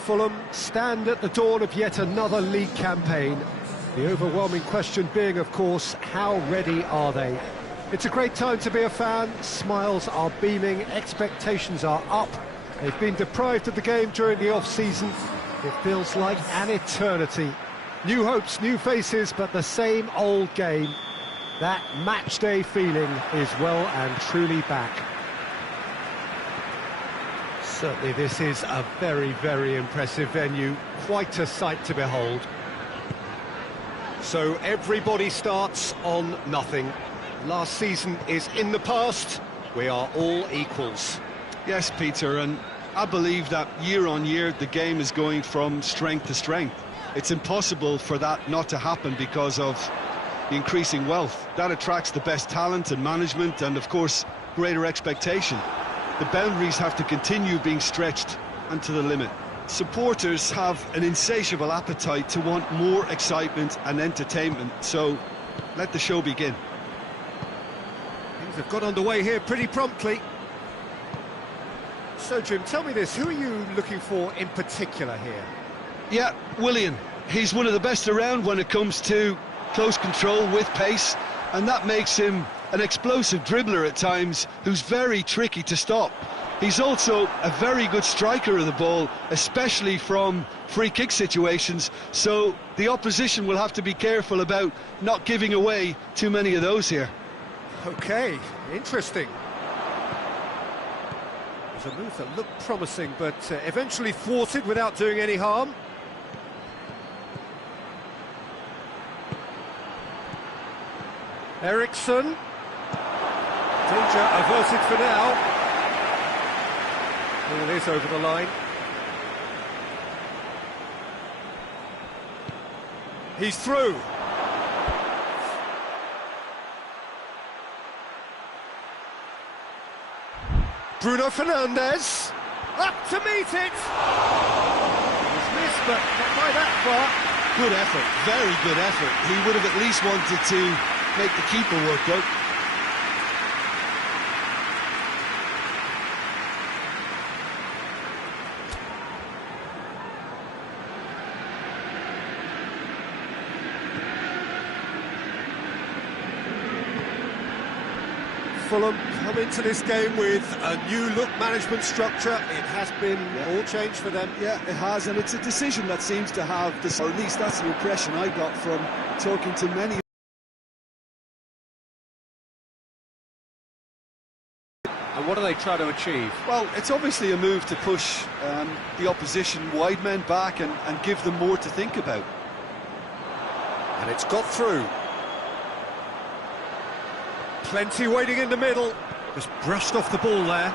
Fulham stand at the dawn of yet another league campaign. The overwhelming question being, of course, how ready are they? It's a great time to be a fan. Smiles are beaming, expectations are up. They've been deprived of the game during the off-season. It feels like an eternity. New hopes, new faces, but the same old game. That match-day feeling is well and truly back. Certainly this is a very, very impressive venue. Quite a sight to behold. So everybody starts on nothing. Last season is in the past. We are all equals. Yes, Peter, and I believe that year on year the game is going from strength to strength. It's impossible for that not to happen because of the increasing wealth. That attracts the best talent and management and, of course, greater expectation. The boundaries have to continue being stretched and to the limit. Supporters have an insatiable appetite to want more excitement and entertainment, so let the show begin. Things have got underway here pretty promptly. So, Jim, tell me this, who are you looking for in particular here? Yeah, Willian. He's one of the best around when it comes to close control with pace, and that makes him an explosive dribbler at times who's very tricky to stop. He's also a very good striker of the ball, especially from free kick situations, so the opposition will have to be careful about not giving away too many of those here. OK, interesting. It was a move that looked promising, but eventually thwarted without doing any harm. Eriksson. Danger averted for now. Well, it is over the line. He's through. Bruno Fernandes. Up to meet it. He's missed, but not by that far. Good effort, very good effort. He would have at least wanted to make the keeper work out. Fulham come into this game with a new look management structure. It has been all changed for them. Yeah, it has, and it's a decision that seems to have this, or at least that's the impression I got from talking to many. And what do they try to achieve? Well, it's obviously a move to push the opposition wide men back and give them more to think about. And it's got through. Plenty waiting in the middle. Just brushed off the ball there.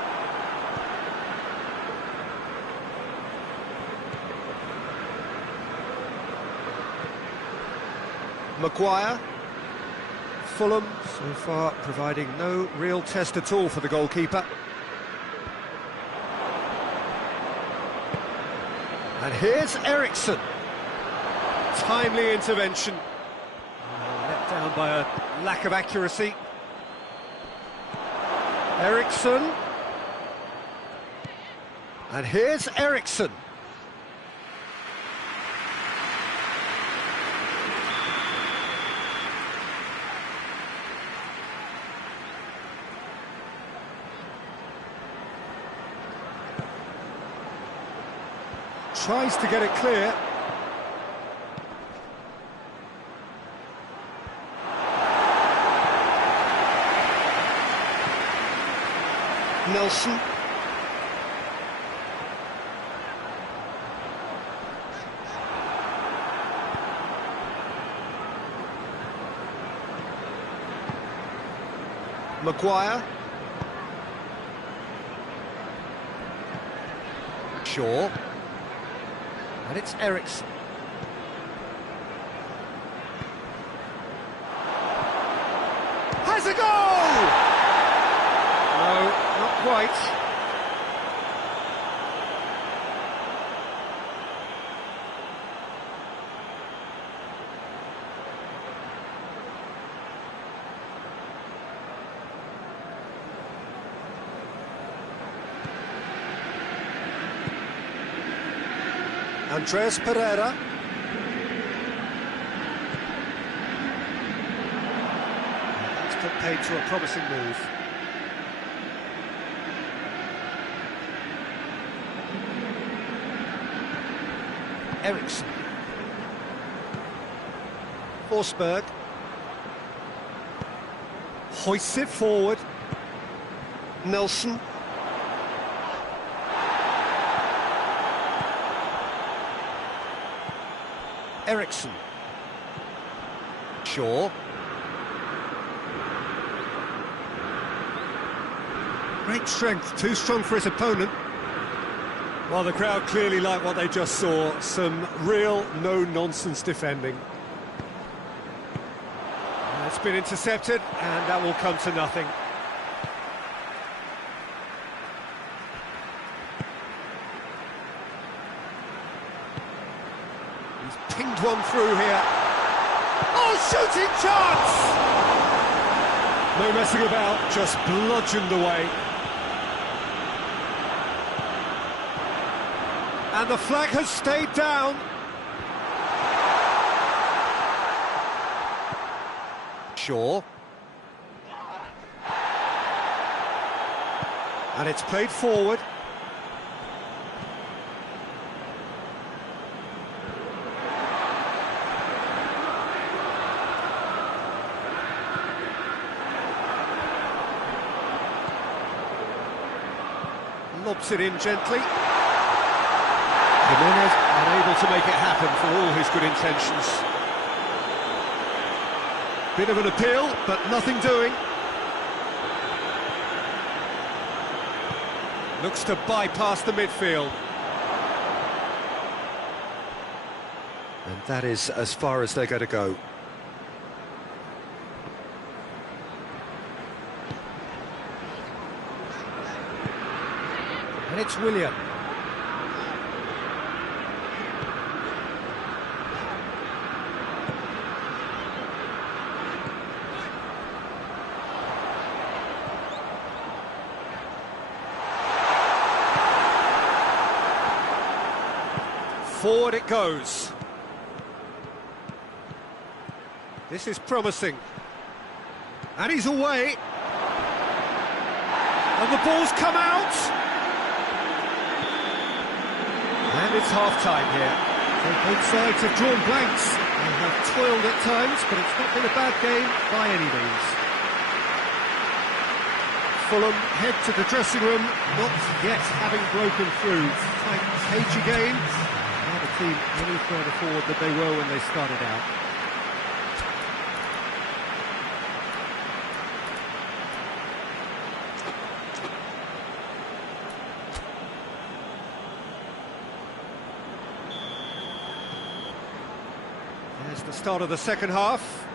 Maguire. Fulham, so far, providing no real test at all for the goalkeeper. And here's Eriksson. Timely intervention. Let down by a lack of accuracy. Eriksson. And here's Eriksson. Tries to get it clear. Nelson. Maguire. Shaw. And it's Eriksson. Has a goal! No, not quite. Andreas Pereira. That's put paid to a promising move. Eriksson. Forsberg. Hoists it forward. Nelson. Eriksson. Shaw. Great strength, too strong for his opponent. Well, the crowd clearly like what they just saw. Some real no-nonsense defending. It's been intercepted, and that will come to nothing. He's pinged one through here. Oh, shooting chance! No messing about, just bludgeoned away. And the flag has stayed down. Shaw. And it's played forward. Lobs it in gently. Jimenez unable to make it happen for all his good intentions. Bit of an appeal, but nothing doing. Looks to bypass the midfield. And that is as far as they're going to go. And it's Willian. Forward it goes. This is promising. And he's away. And the ball's come out. And it's half-time here. So both sides have drawn blanks and have toiled at times, but it's not been a bad game by any means. Fulham head to the dressing room, not yet having broken through. Tight, cagey game. Now the team any further forward than they were when they started out. There's the start of the second half.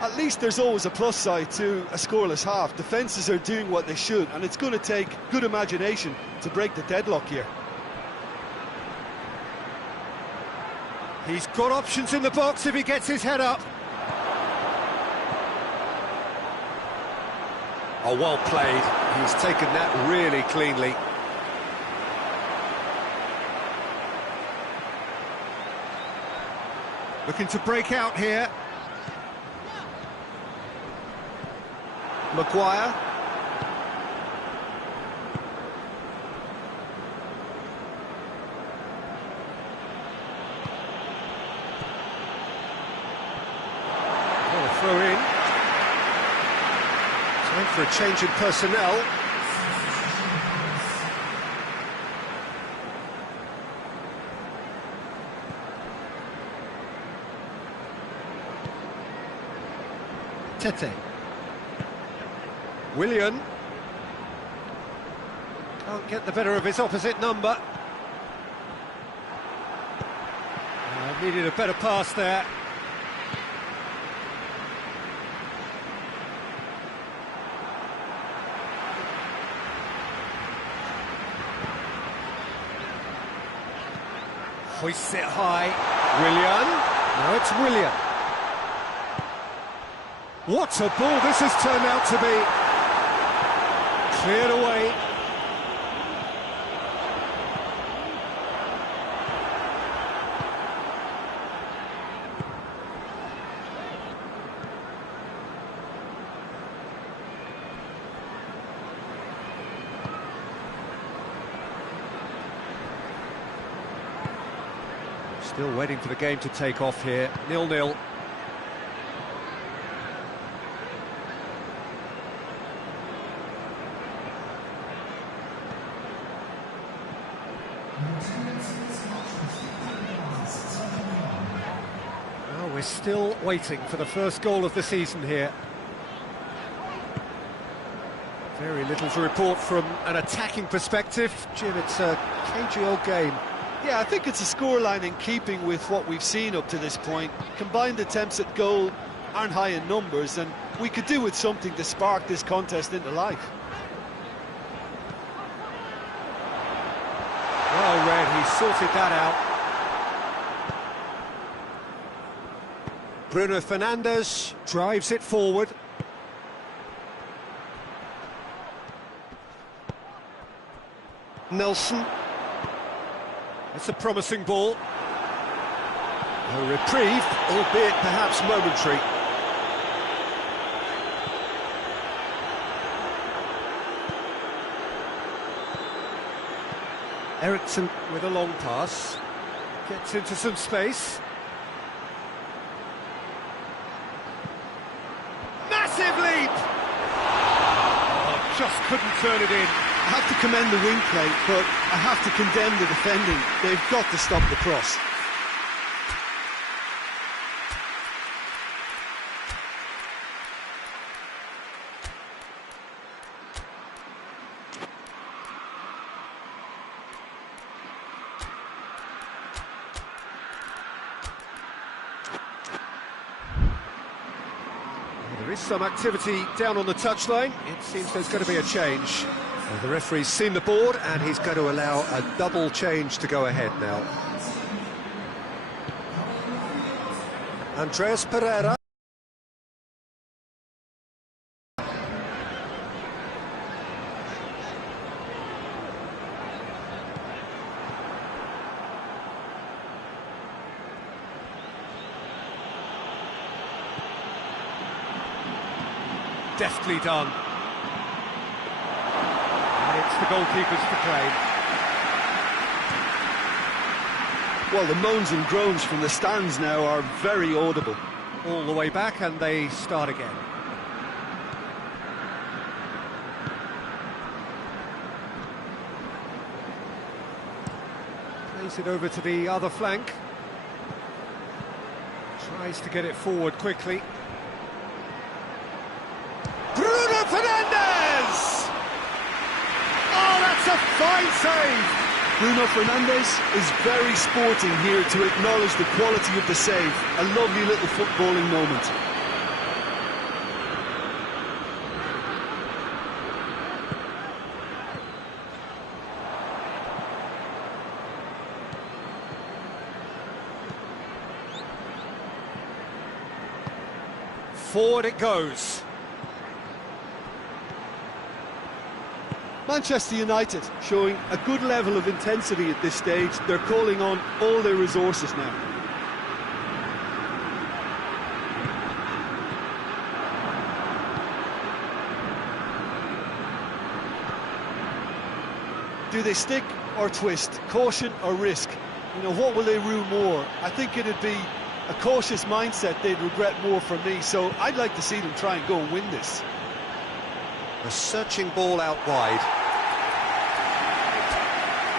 At least there's always a plus side to a scoreless half. Defences are doing what they should, and it's going to take good imagination to break the deadlock here. He's got options in the box if he gets his head up. Oh, well played. He's taken that really cleanly. Looking to break out here. Maguire. What a throw in. Time for a change in personnel. Tete. Willian. Can't get the better of his opposite number. Needed a better pass there. Hoists it high. Willian. Now it's Willian. What a ball this has turned out to be. Cleared away. Still waiting for the game to take off here, 0-0. Well, we're still waiting for the first goal of the season here. Very little to report from an attacking perspective. Jim, it's a cagey old game. Yeah, I think it's a scoreline in keeping with what we've seen up to this point. Combined attempts at goal aren't high in numbers, and we could do with something to spark this contest into life. Well read, he sorted that out. Bruno Fernandes drives it forward. Nelson. It's a promising ball. A reprieve, albeit perhaps momentary. Eriksson with a long pass. Gets into some space. Massive leap! Oh, just couldn't turn it in. I have to commend the wing play, but I have to condemn the defending. They've got to stop the cross. There is some activity down on the touchline. It seems there's going to be a change. Well, the referee's seen the board and he's going to allow a double change to go ahead now. Andreas Pereira. Deftly done. It's the goalkeepers to claim. Well, the moans and groans from the stands now are very audible. All the way back and they start again. Plays it over to the other flank. Tries to get it forward quickly. Bruno Fernandes! Oh, that's a fine save! Bruno Fernandes is very sporting here to acknowledge the quality of the save. A lovely little footballing moment. Forward it goes. Manchester United showing a good level of intensity at this stage. They're calling on all their resources now. Do they stick or twist? Caution or risk? You know, what will they rue more? I think it'd be a cautious mindset they'd regret more from me, so I'd like to see them try and go and win this. A searching ball out wide.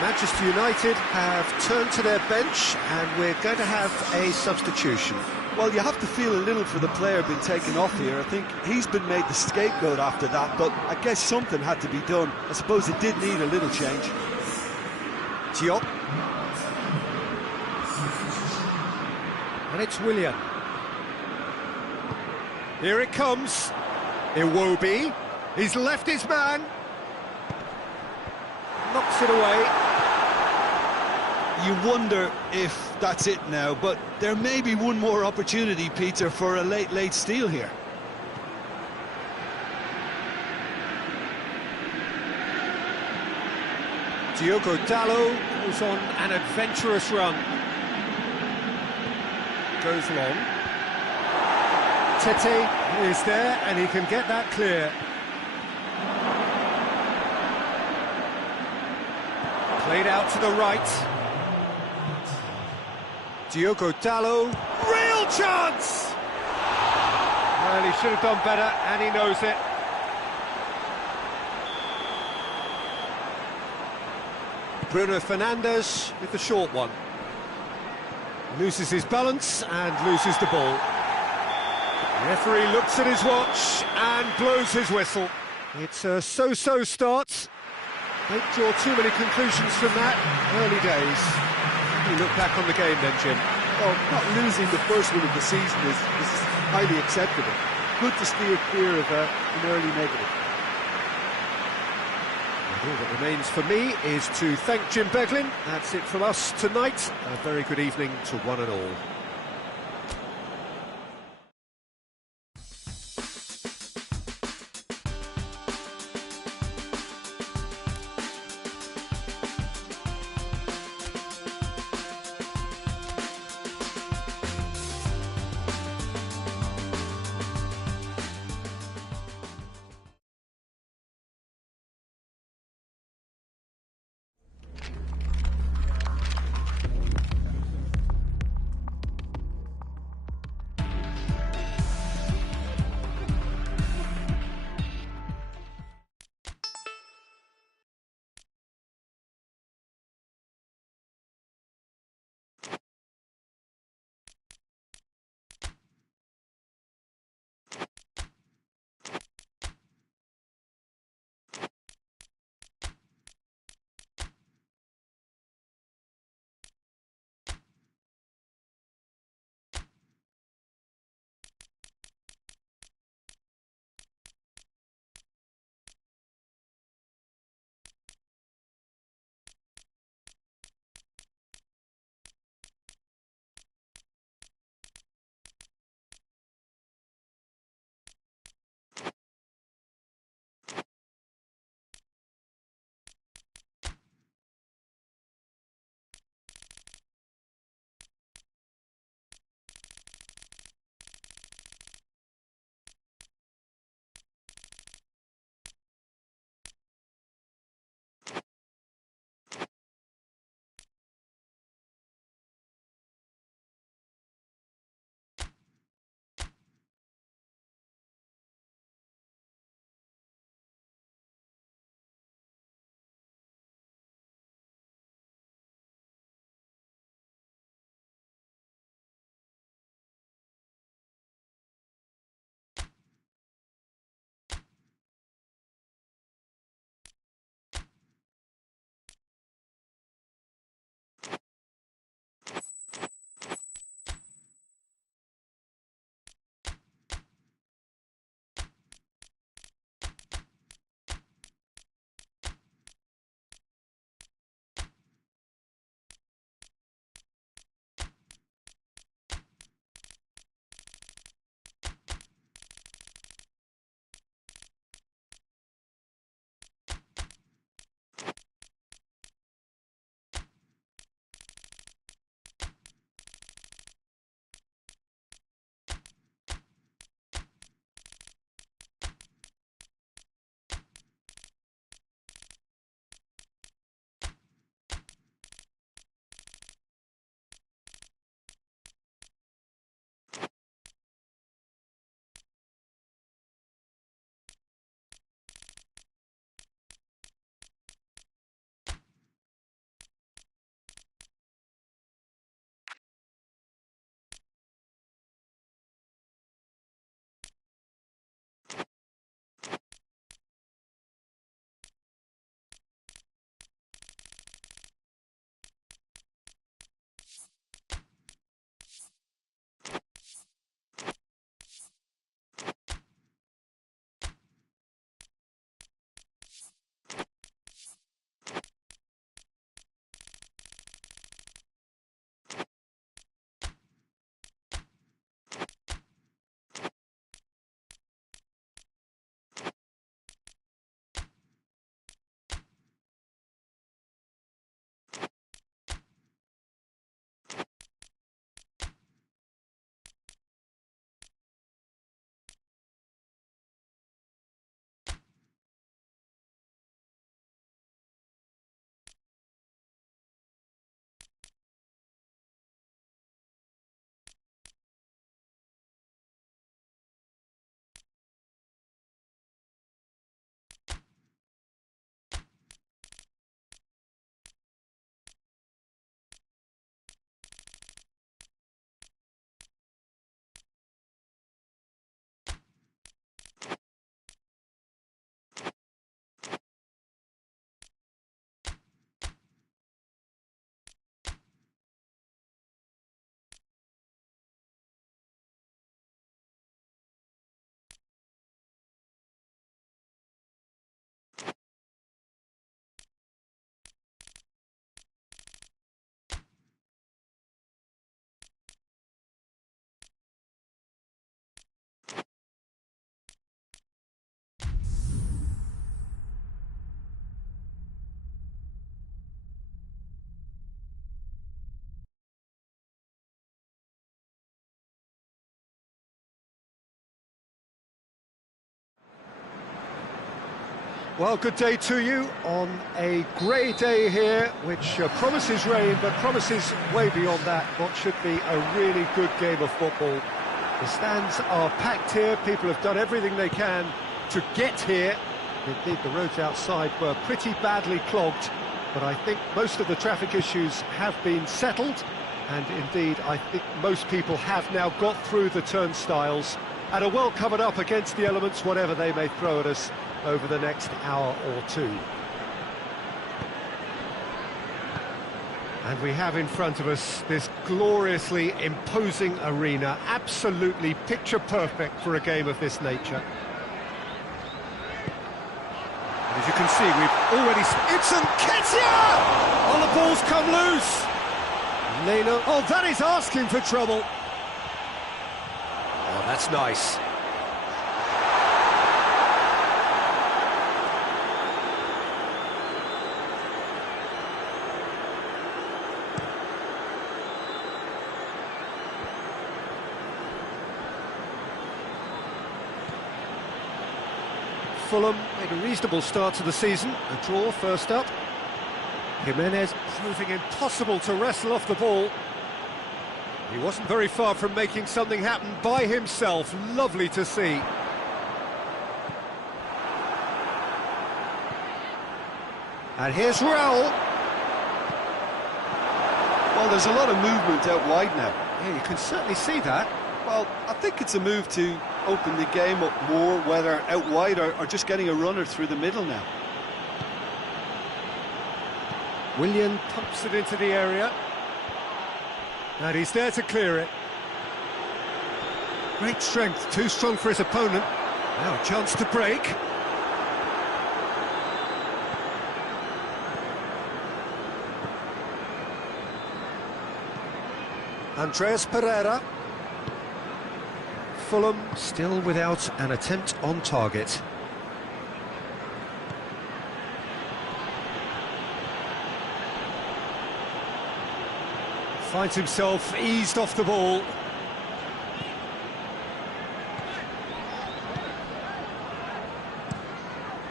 Manchester United have turned to their bench and we're going to have a substitution. Well, you have to feel a little for the player being taken off here. I think he's been made the scapegoat after that, but I guess something had to be done. I suppose it did need a little change. Diop. And it's Willian. Here it comes. Iwobi. He's left his man. Knocks it away. You wonder if that's it now, but there may be one more opportunity, Peter, for a late steal here. Diogo Dalot goes on an adventurous run. Goes long. Tete is there and he can get that clear. Played out to the right. Diogo Dalot. Real chance! Well, he should have done better, and he knows it. Bruno Fernandes with the short one. Loses his balance and loses the ball. The referee looks at his watch and blows his whistle. It's a so-so start. Don't draw too many conclusions from that. Early days. You look back on the game then, Jim. Oh, not losing the first one of the season is highly acceptable. Good to steer clear of an early negative. All that remains for me is to thank Jim Beglin. That's it from us tonight. A very good evening to one and all. Well, good day to you on a grey day here, which promises rain, but promises way beyond that what should be a really good game of football. The stands are packed here, people have done everything they can to get here. Indeed, the roads outside were pretty badly clogged, but I think most of the traffic issues have been settled, and indeed, I think most people have now got through the turnstiles and are well covered up against the elements, whatever they may throw at us over the next hour or two. And we have in front of us this gloriously imposing arena, absolutely picture perfect for a game of this nature. And as you can see, we've already... It's Nketiah! Oh, the ball's come loose! Leno, oh, that is asking for trouble. Oh, that's nice. Fulham made a reasonable start to the season, a draw first up. Jimenez proving impossible to wrestle off the ball. He wasn't very far from making something happen by himself, lovely to see. And here's Raul. Well, there's a lot of movement out wide now. Yeah, you can certainly see that. Well, I think it's a move to open the game up more, whether out wide or just getting a runner through the middle now. Willian pumps it into the area. And he's there to clear it. Great strength, too strong for his opponent. Now a chance to break. Andreas Pereira. Fulham still without an attempt on target. Finds himself eased off the ball.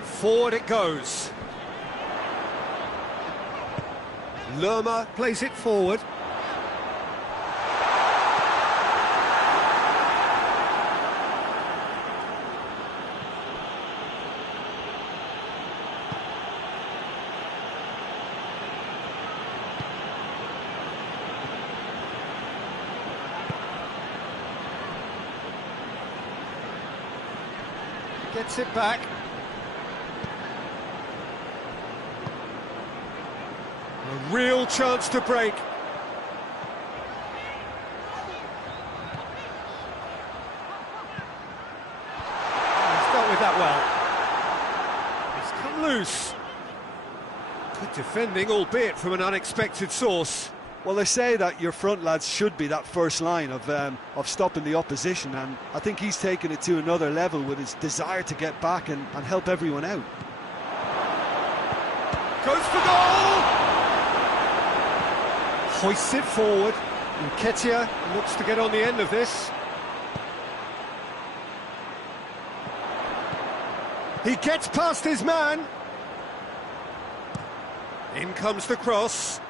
Forward it goes. Lerma plays it forward. Gets it back. A real chance to break. He's dealt with that well. It's come loose. Good defending, albeit from an unexpected source. Well, they say that your front lads should be that first line of stopping the opposition, and I think he's taken it to another level with his desire to get back and help everyone out. Goes for goal! Hoists it forward. Nketiah looks to get on the end of this. He gets past his man. In comes the cross.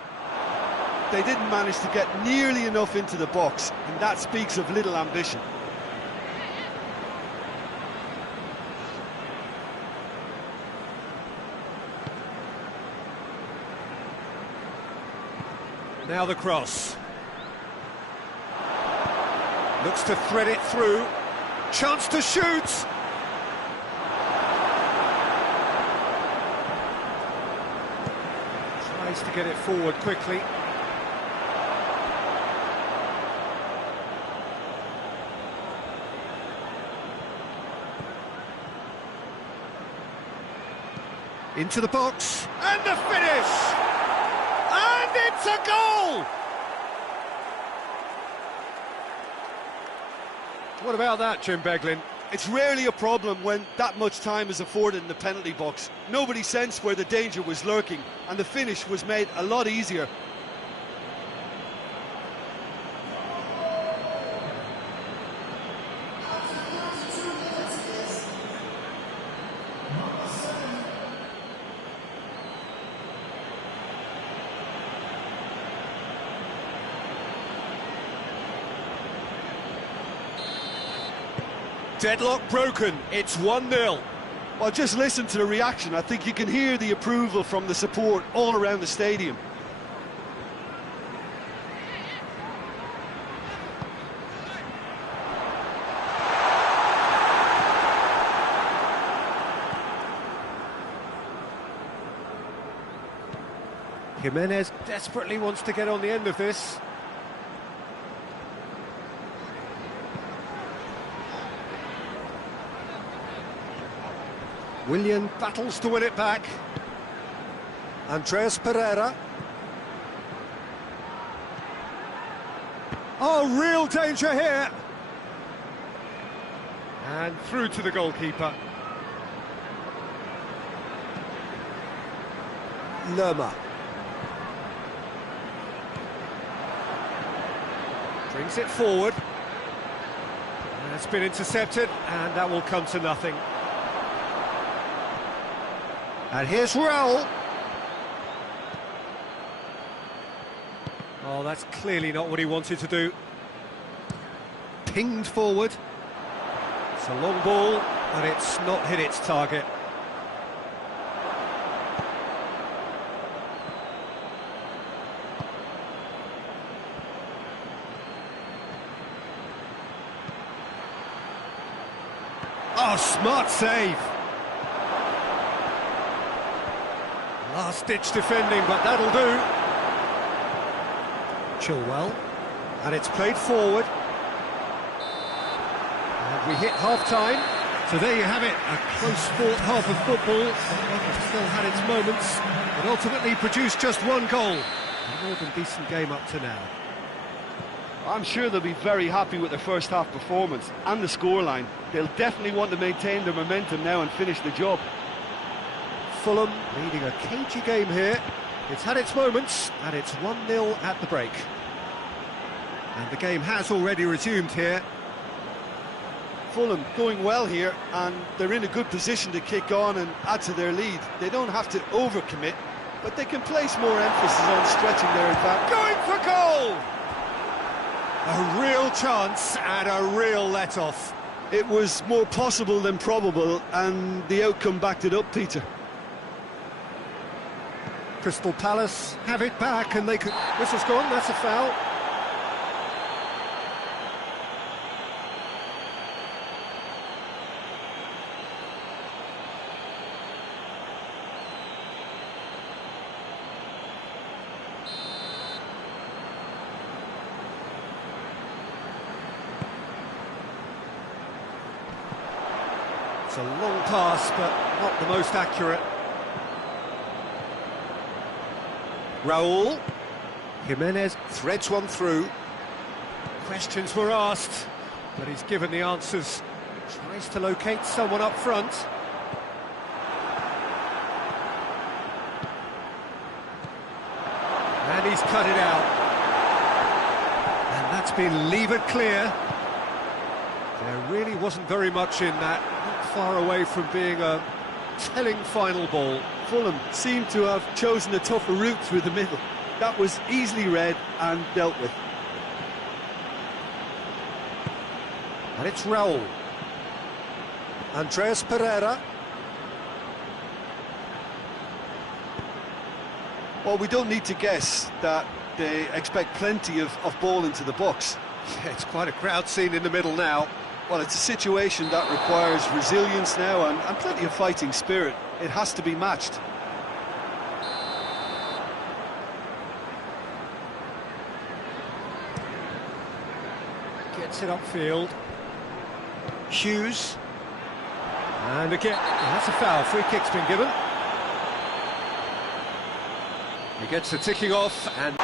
They didn't manage to get nearly enough into the box, and that speaks of little ambition. Now the cross. Looks to thread it through. Chance to shoot! Tries to get it forward quickly. Into the box, and the finish! And it's a goal! What about that, Jim Beglin? It's rarely a problem when that much time is afforded in the penalty box. Nobody sensed where the danger was lurking, and the finish was made a lot easier. Deadlock broken, it's 1-0. Well, just listen to the reaction. I think you can hear the approval from the support all around the stadium. Jimenez desperately wants to get on the end of this. Willian battles to win it back. Andreas Pereira. Oh, real danger here. And through to the goalkeeper. Lerma. Brings it forward. And it's been intercepted, and that will come to nothing. And here's Raul. Oh, that's clearly not what he wanted to do. Pinged forward. It's a long ball, but it's not hit its target. Oh, smart save. Last-ditch defending, but that'll do. Chilwell, and it's played forward. And we hit half-time. So there you have it, a close-fought half of football. It still had its moments, but ultimately produced just one goal. A more than decent game up to now. I'm sure they'll be very happy with their first half performance and the scoreline. They'll definitely want to maintain their momentum now and finish the job. Fulham leading a cagey game here. It's had its moments, and it's 1-0 at the break. And the game has already resumed here. Fulham going well here, and they're in a good position to kick on and add to their lead. They don't have to overcommit, but they can place more emphasis on stretching their advantage. Going for goal! A real chance and a real let-off. It was more possible than probable, and the outcome backed it up, Peter. Crystal Palace have it back, and they could... Whistle's gone, that's a foul. It's a long pass, but not the most accurate. Raul. Jimenez threads one through. Questions were asked, but he's given the answers. Tries to locate someone up front. And he's cut it out. And that's been levered clear. There really wasn't very much in that. Not far away from being a telling final ball. Fulham seemed to have chosen a tougher route through the middle. That was easily read and dealt with. And it's Raul. Andreas Pereira. Well, we don't need to guess that they expect plenty of ball into the box. Yeah, it's quite a crowd scene in the middle now. Well, it's a situation that requires resilience now and plenty of fighting spirit. It has to be matched. Gets it upfield. Hughes. And again, that's a foul. Free kick's been given. He gets the ticking off and...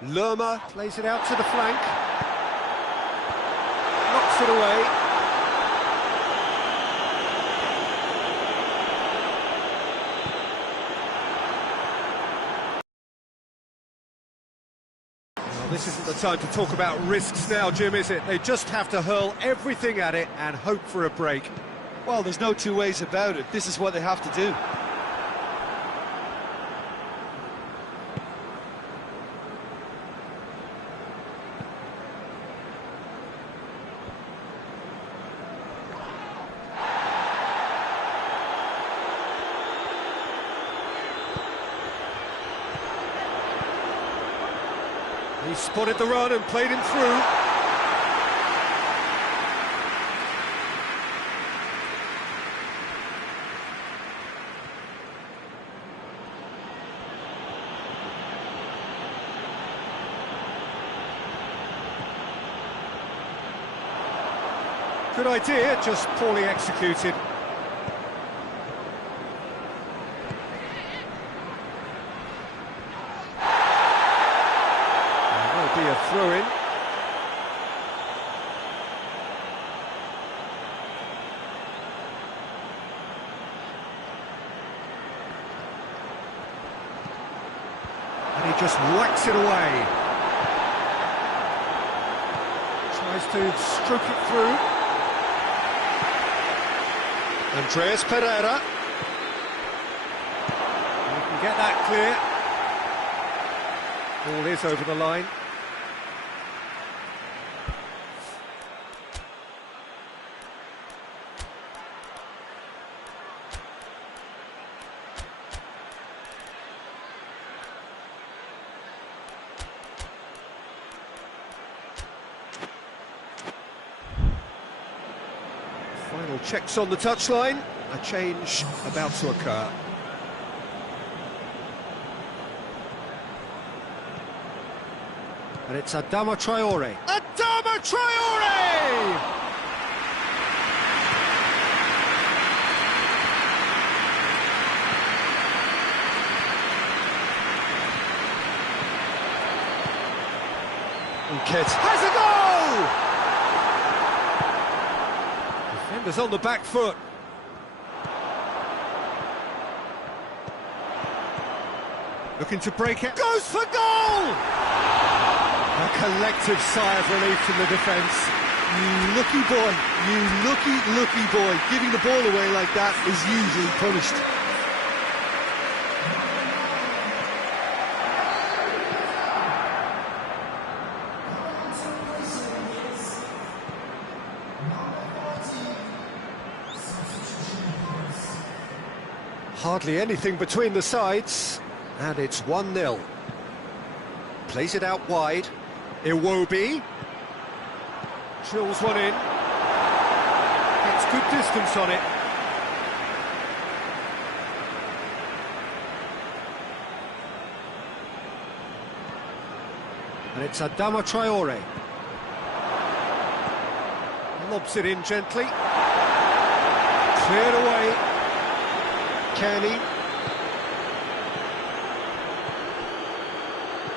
Lerma plays it out to the flank. Knocks it away. Well, this isn't the time to talk about risks now, Jim, is it? They just have to hurl everything at it and hope for a break. Well, there's no two ways about it. This is what they have to do. He spotted the run and played him through. Good idea, just poorly executed. There will be a throw-in. And he just whacks it away. Tries to stroke it through. Andreas Pereira. He can get that clear. Ball is over the line. Final checks on the touchline. A change about to occur. And it's Adama Traore. Adama Traore! And Kit has a goal! Defenders on the back foot. Looking to break it. Goes for goal! A collective sigh of relief from the defence. You lucky boy, you lucky boy. Giving the ball away like that is usually punished. Hardly anything between the sides, and it's 1-0. Plays it out wide. Iwobi. Drills one in. Gets good distance on it. And it's Adama Traore. Lobs it in gently. Cleared away. Kenny.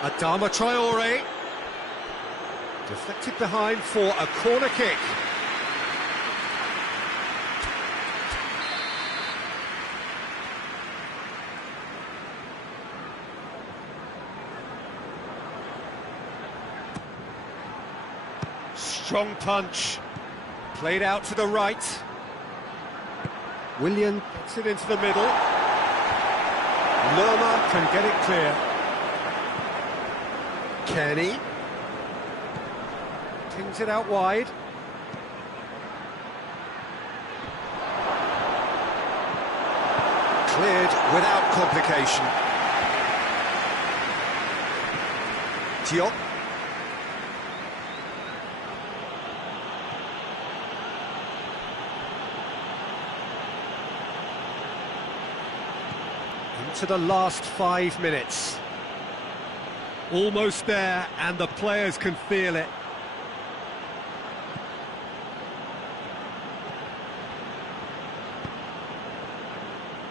Adama Traore. Deflected behind for a corner kick. Strong punch. Played out to the right. Willian gets it into the middle. Lerma can get it clear. Kenny. Tings it out wide. Cleared without complication. Diop. Into the last 5 minutes. Almost there, and the players can feel it.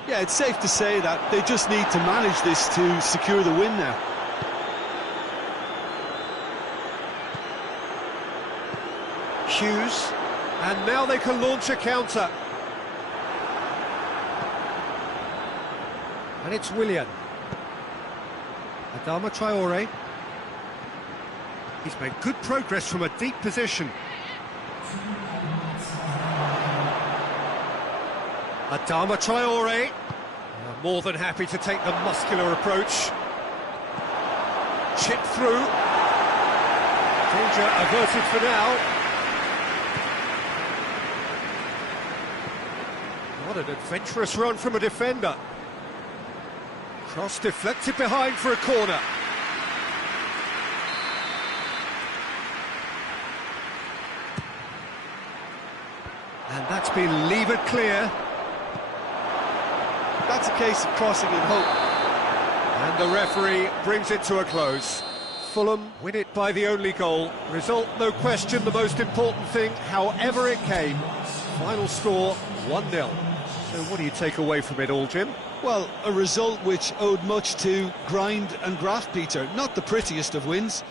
Yeah, it's safe to say that they just need to manage this to secure the win now. Hughes, and now they can launch a counter. And it's Willian. Adama Traore. He's made good progress from a deep position. Adama Traore. More than happy to take the muscular approach. Chip through. Danger averted for now. What an adventurous run from a defender. Cross deflected behind for a corner. And that's been levered clear. That's a case of crossing in hope. And the referee brings it to a close. Fulham win it by the only goal. Result, no question, the most important thing, however it came. Final score, 1-0. So what do you take away from it all, Jim? Well, a result which owed much to grind and graft, Peter. Not the prettiest of wins,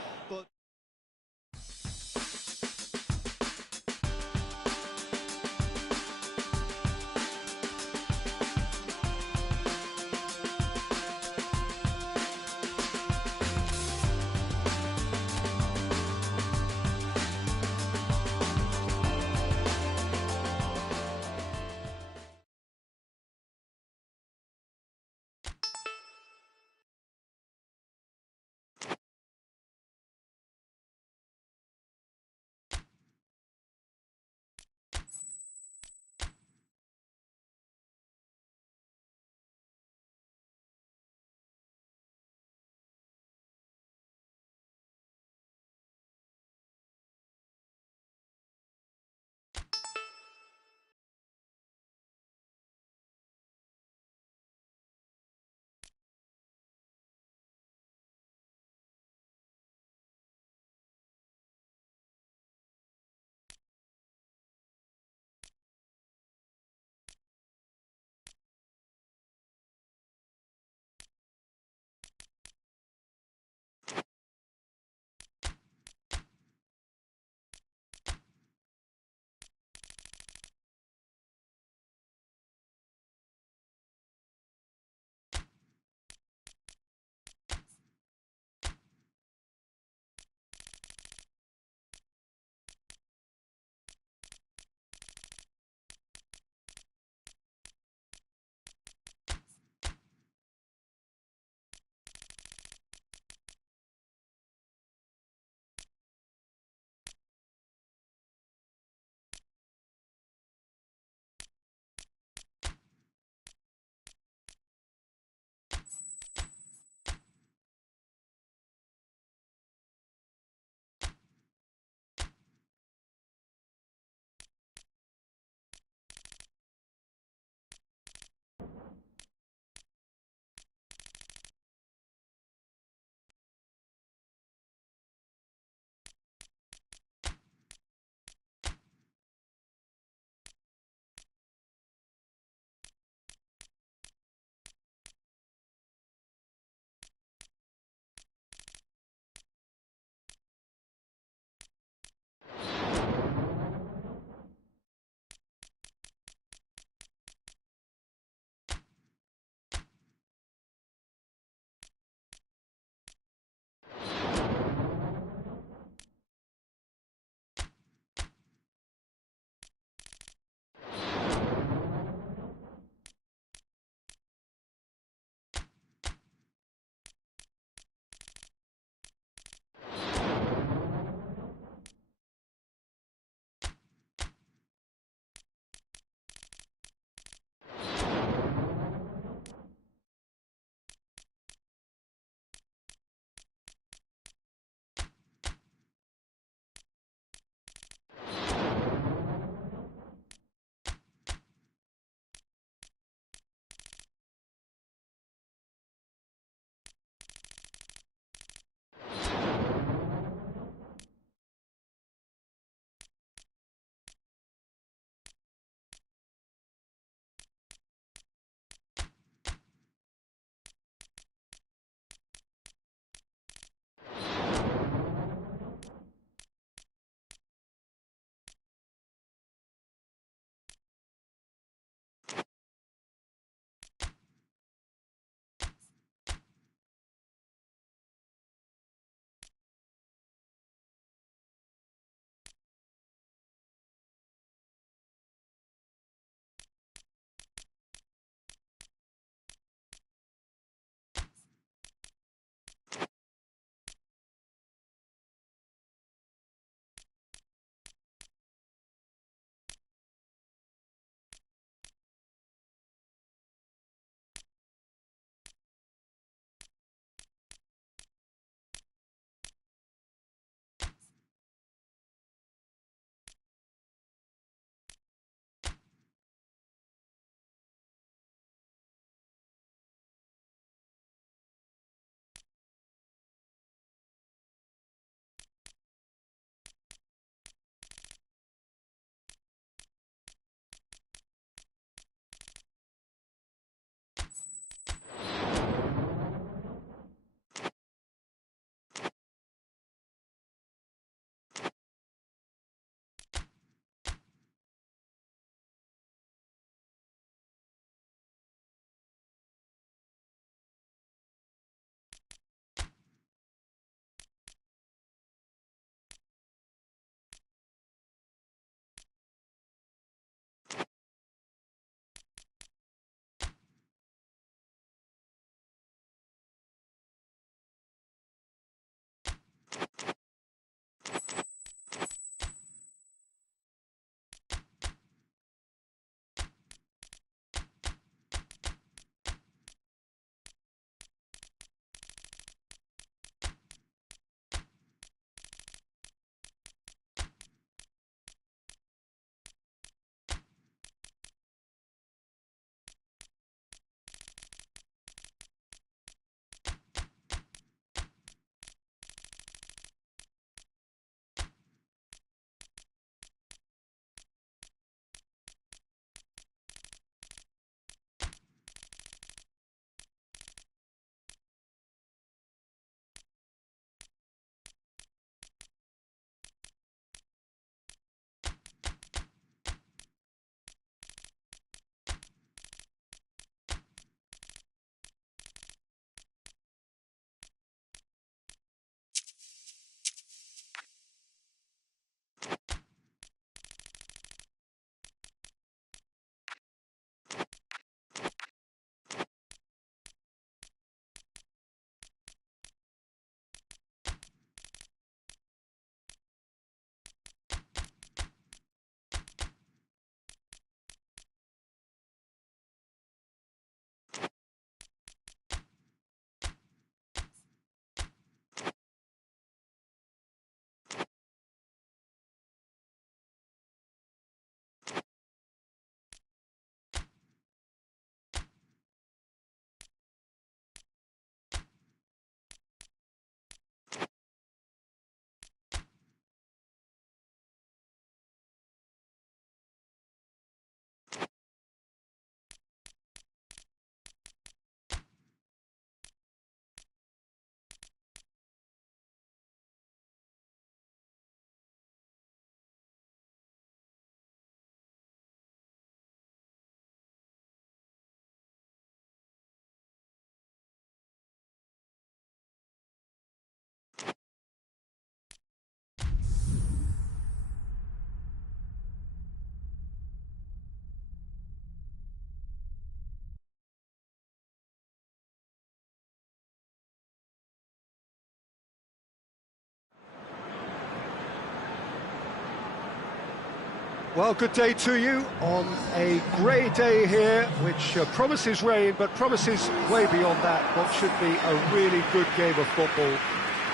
Well, good day to you on a grey day here, which promises rain, but promises way beyond that what should be a really good game of football.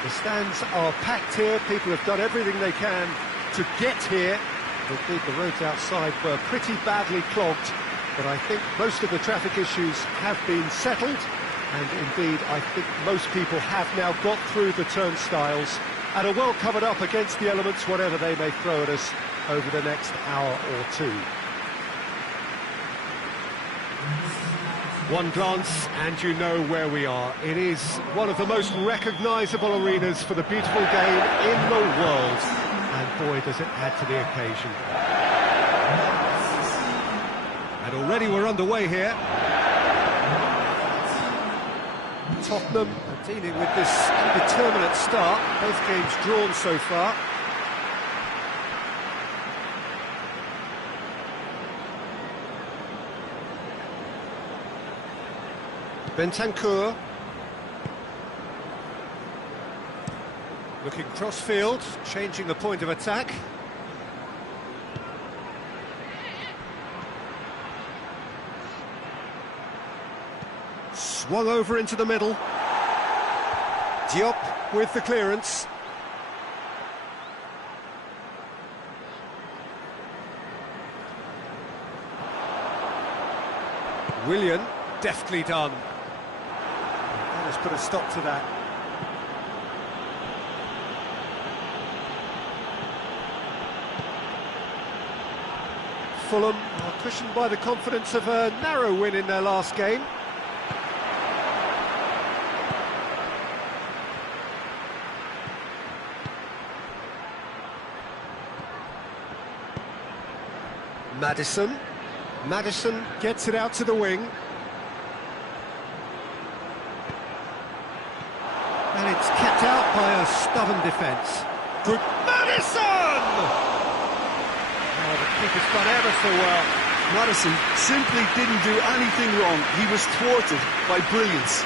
The stands are packed here, people have done everything they can to get here. Indeed, the roads outside were pretty badly clogged, but I think most of the traffic issues have been settled, and indeed I think most people have now got through the turnstiles and are well covered up against the elements, whatever they may throw at us over the next hour or two. One glance and you know where we are. It is one of the most recognisable arenas for the beautiful game in the world, and boy does it add to the occasion. And already we're underway here. Tottenham are dealing with this indeterminate start, both games drawn so far. Bentancur looking cross-field, changing the point of attack. Swung over into the middle. Diop with the clearance. Willian, deftly done. Let's put a stop to that. Fulham are cushioned by the confidence of a narrow win in their last game. Maddison gets it out to the wing. And it's kept out by a stubborn defence. Good Maddison! Oh, the keeper's done ever so well. Maddison simply didn't do anything wrong. He was thwarted by brilliance.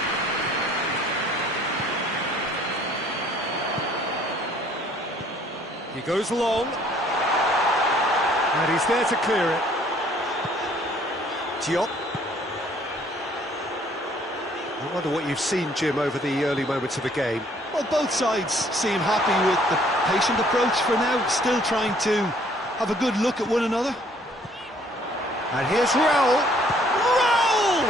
He goes long. And he's there to clear it. Diop. I wonder what you've seen, Jim, over the early moments of the game. Well, both sides seem happy with the patient approach for now, still trying to have a good look at one another. And here's Raul. Raul!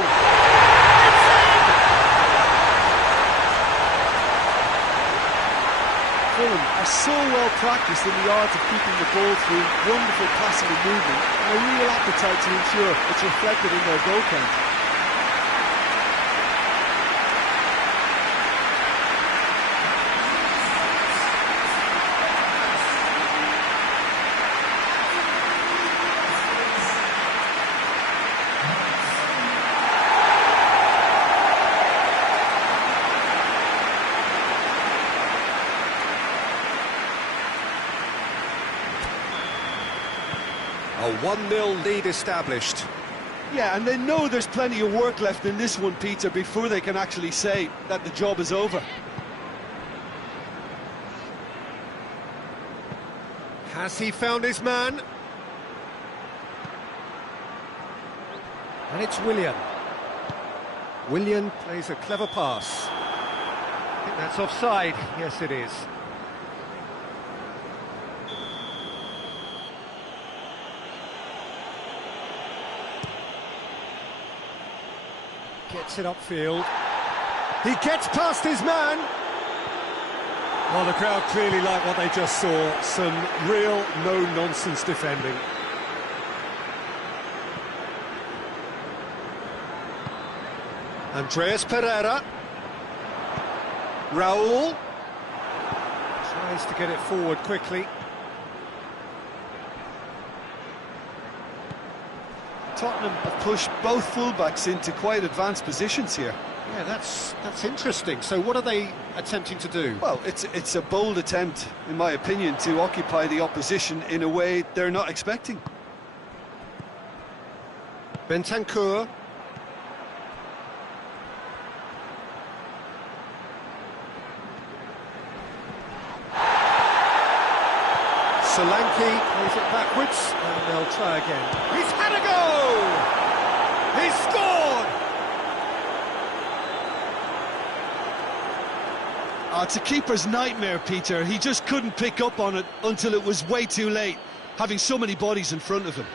Fulham are so well practiced in the art of keeping the ball through wonderful passing and movement, and a real appetite to ensure it's reflected in their goal count. A 1-0 lead established. Yeah, and they know there's plenty of work left in this one, Peter, before they can actually say that the job is over. Has he found his man? And it's Willian. Willian plays a clever pass. I think that's offside. Yes, it is. Gets it upfield. He gets past his man. Well, the crowd clearly like what they just saw. Some real no-nonsense defending. Andreas Pereira. Raul. Tries to get it forward quickly. Tottenham have pushed both fullbacks into quite advanced positions here. Yeah, that's interesting. So what are they attempting to do? Well, it's a bold attempt, in my opinion, to occupy the opposition in a way they're not expecting. Bentancur. Solanke plays it backwards, and they'll try again. He's had a go! He's scored! It's a keeper's nightmare, Peter. He just couldn't pick up on it until it was way too late, having so many bodies in front of him.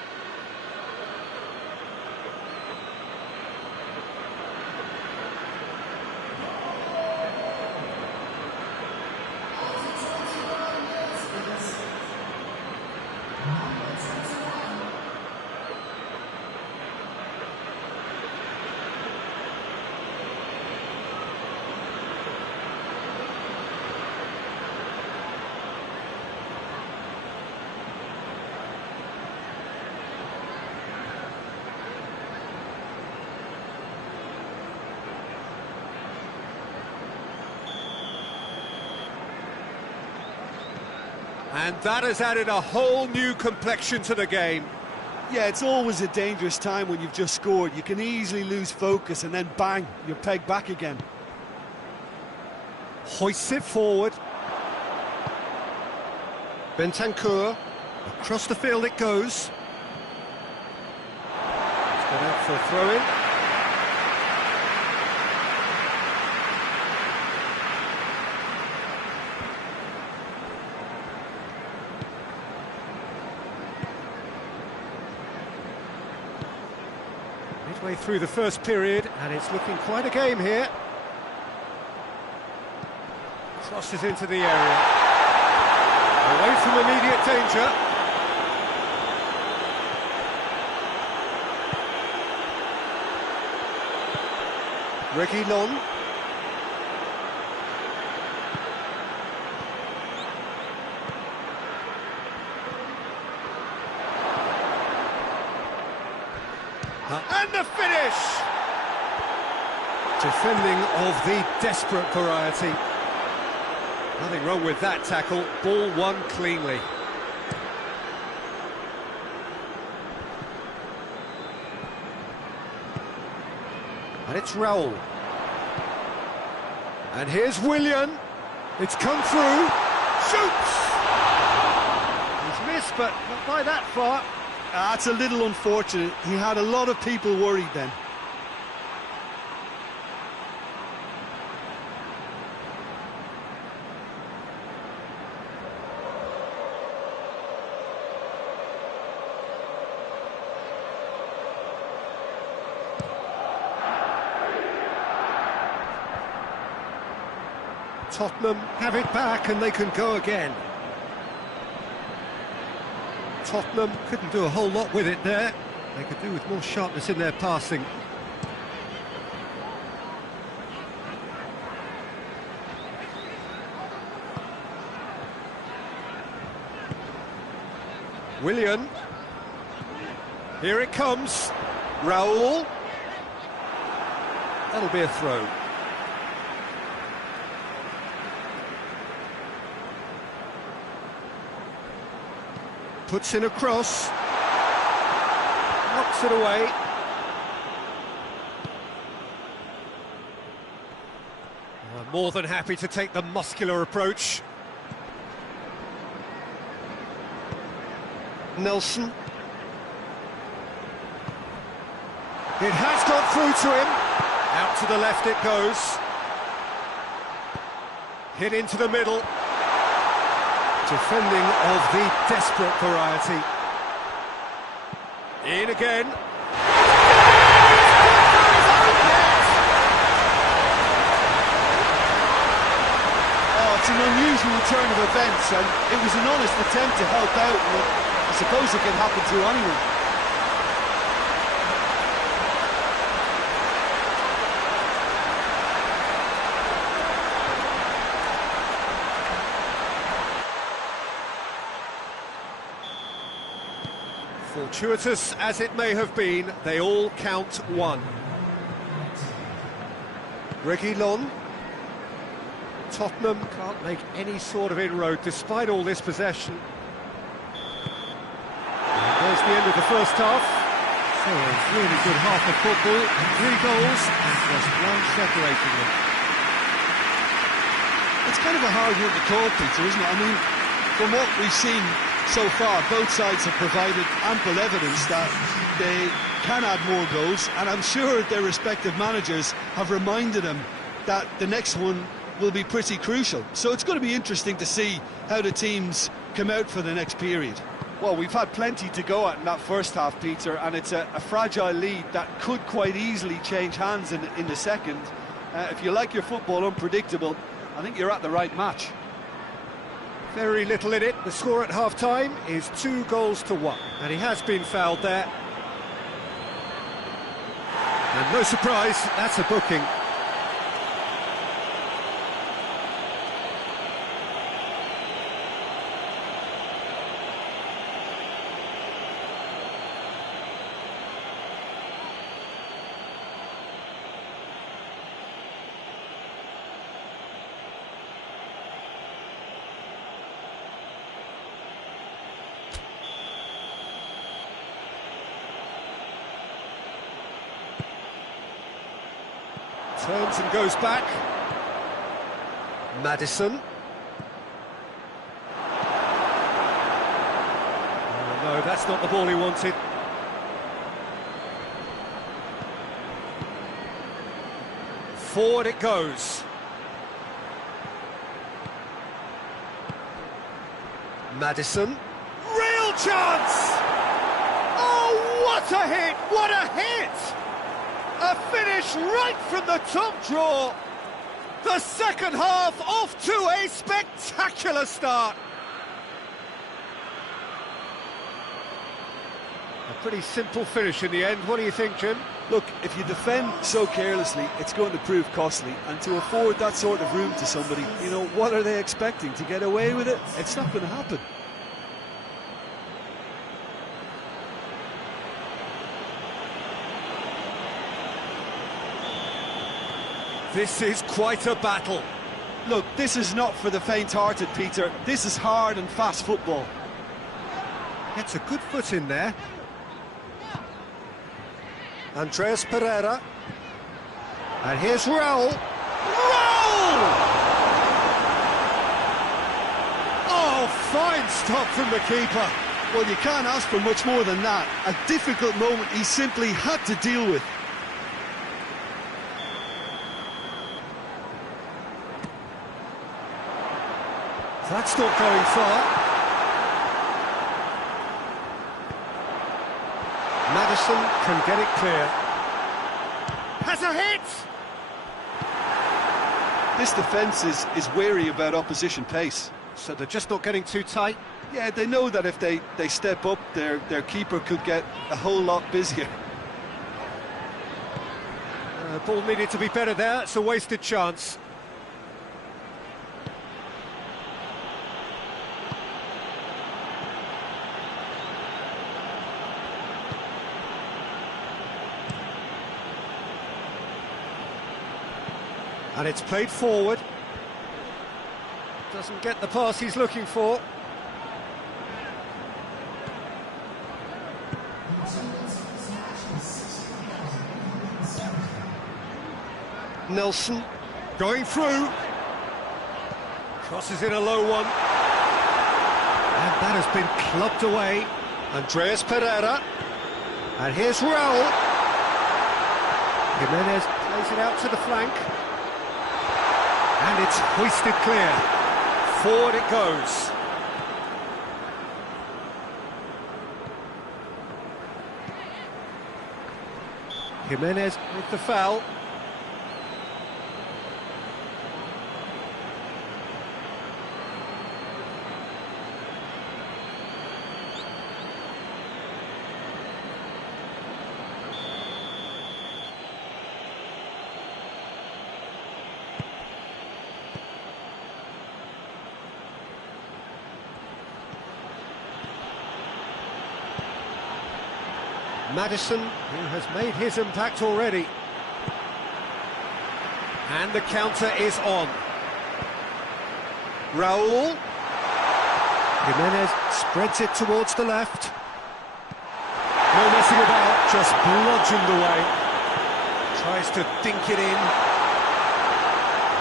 And that has added a whole new complexion to the game. Yeah, it's always a dangerous time when you've just scored. You can easily lose focus and then bang, you're pegged back again. Hoists it forward. Bentancur. Across the field it goes. It's gone out for a throw-in. Midway through the first period, and it's looking quite a game here. Crosses into the area. Away from immediate danger. Reguilón. And the finish! Defending of the desperate variety. Nothing wrong with that tackle, ball won cleanly. And it's Raul. And here's Willian. It's come through. Shoots! He's missed, but not by that far. That's a little unfortunate. He had a lot of people worried then. Tottenham have it back and they can go again. Tottenham couldn't do a whole lot with it there. They could do with more sharpness in their passing. Willian. Here it comes. Raul. That'll be a throw. Puts in a cross, knocks it away. I'm more than happy to take the muscular approach. Nelson. It has got through to him. Out to the left it goes. Hit into the middle. Defending of the desperate variety. In again. Oh, it's an unusual turn of events, and it was an honest attempt to help out, but I suppose it can happen to anyone. Fortuitous as it may have been, they all count one. Reguilón. Tottenham can't make any sort of inroad despite all this possession. And there's the end of the first half. So a really good half of football, 3 goals and just one separating them. It's kind of a hard one to call, Peter, isn't it? I mean, from what we've seen So far, both sides have provided ample evidence that they can add more goals, and I'm sure their respective managers have reminded them that the next one will be pretty crucial. So it's going to be interesting to see how the teams come out for the next period. Well, we've had plenty to go at in that first half, Peter, and it's a fragile lead that could quite easily change hands in the second. If you like your football unpredictable, I think you're at the right match. Very little in it. The score at half-time is 2-1, and he has been fouled there. And no surprise, that's a booking. Turns and goes back. Maddison. Oh, no, that's not the ball he wanted. Forward it goes. Maddison. Real chance! Oh, what a hit! What a hit! A finish right from the top draw. The second half off to a spectacular start. A pretty simple finish in the end. What do you think, Jim? Look, if you defend so carelessly, it's going to prove costly. And to afford that sort of room to somebody, you know, what are they expecting? To get away with it? It's not going to happen. This is quite a battle. Look, this is not for the faint-hearted, Peter. This is hard and fast football. Gets a good foot in there. Andreas Pereira. And here's Raul. Raul! Oh, fine stop from the keeper. Well, you can't ask for much more than that. A difficult moment he simply had to deal with. That's not going far. Maddison can get it clear. Has a hit! This defence is wary about opposition pace. So they're just not getting too tight. Yeah, they know that if they step up, their keeper could get a whole lot busier. Ball needed to be better there. It's a wasted chance. And it's played forward. Doesn't get the pass he's looking for. Nelson going through. Crosses in a low one. And that has been clubbed away. Andreas Pereira. And here's Raul. Jimenez plays it out to the flank. And it's hoisted clear. Forward it goes. Jimenez with the foul. Maddison, who has made his impact already. And the counter is on. Raul. Jimenez spreads it towards the left. No messing about, just bludgeoned away. Tries to dink it in.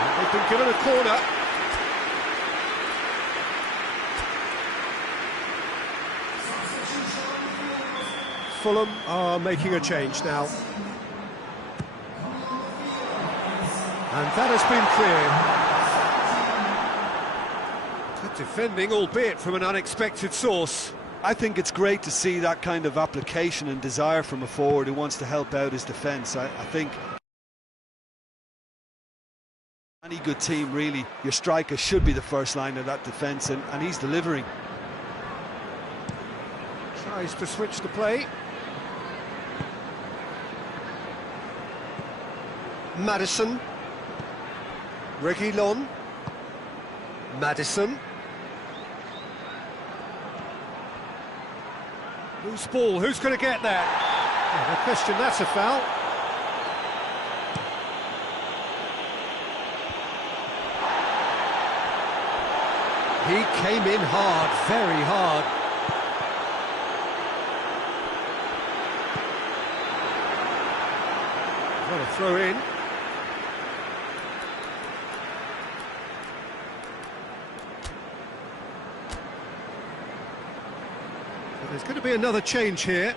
And they've been given a corner. Fulham are making a change now. And that has been cleared. Good defending, albeit from an unexpected source. I think it's great to see that kind of application and desire from a forward who wants to help out his defence. I think any good team, really, your striker should be the first line of that defence, and he's delivering. Tries to switch the play. Maddison. Reguilon. Maddison. Loose ball, who's going to get that? No question, that's a foul. He came in hard, very hard. What a throw in. So there's going to be another change here.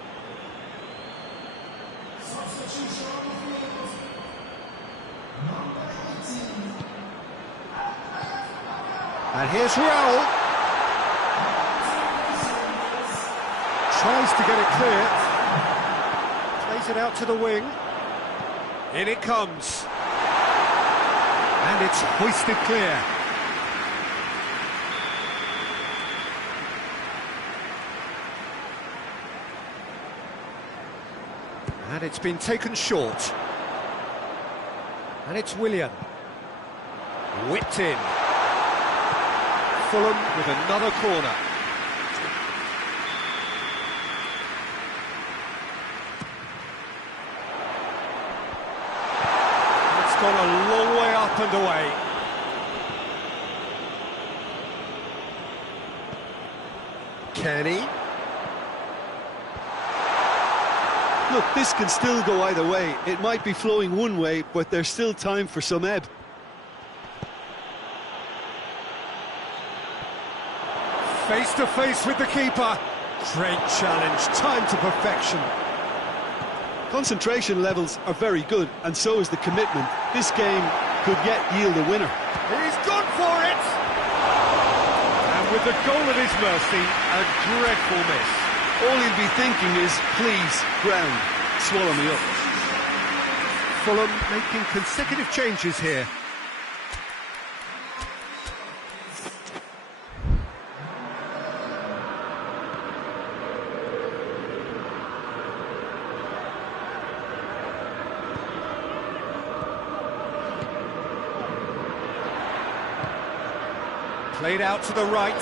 And here's Raul. Tries to get it clear. Plays it out to the wing. In it comes. And it's hoisted clear. And it's been taken short. And it's Willian. Whipped in. Fulham with another corner. It's gone a long way up and away. Kenny. Look, this can still go either way. It might be flowing one way, but there's still time for some ebb. Face to face with the keeper. Great challenge, time to perfection. Concentration levels are very good, and so is the commitment. This game could yet yield a winner. He's gone for it! And with the goal at his mercy, a dreadful miss. All he'll be thinking is, please, ground, swallow me up. Fulham making consecutive changes here. Played out to the right.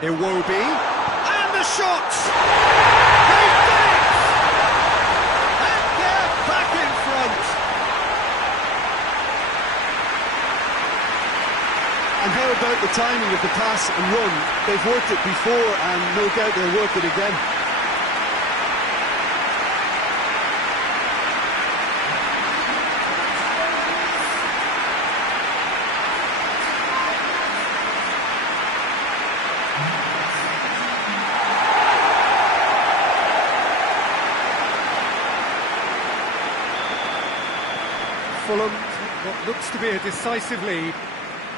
Iwobi. And the shot! They've done it! And they're back in front! And how about the timing of the pass and run? They've worked it before, and no doubt they'll work it again. Fulham, what looks to be a decisive lead.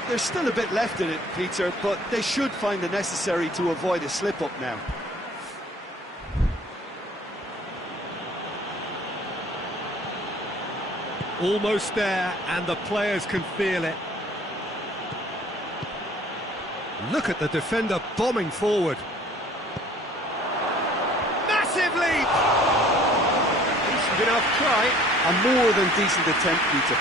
There's still a bit left in it, Peter, but they should find the necessary to avoid a slip-up now. Almost there, and the players can feel it. Look at the defender bombing forward. Massive leap! Decent enough try. A more than decent attempt, Peter.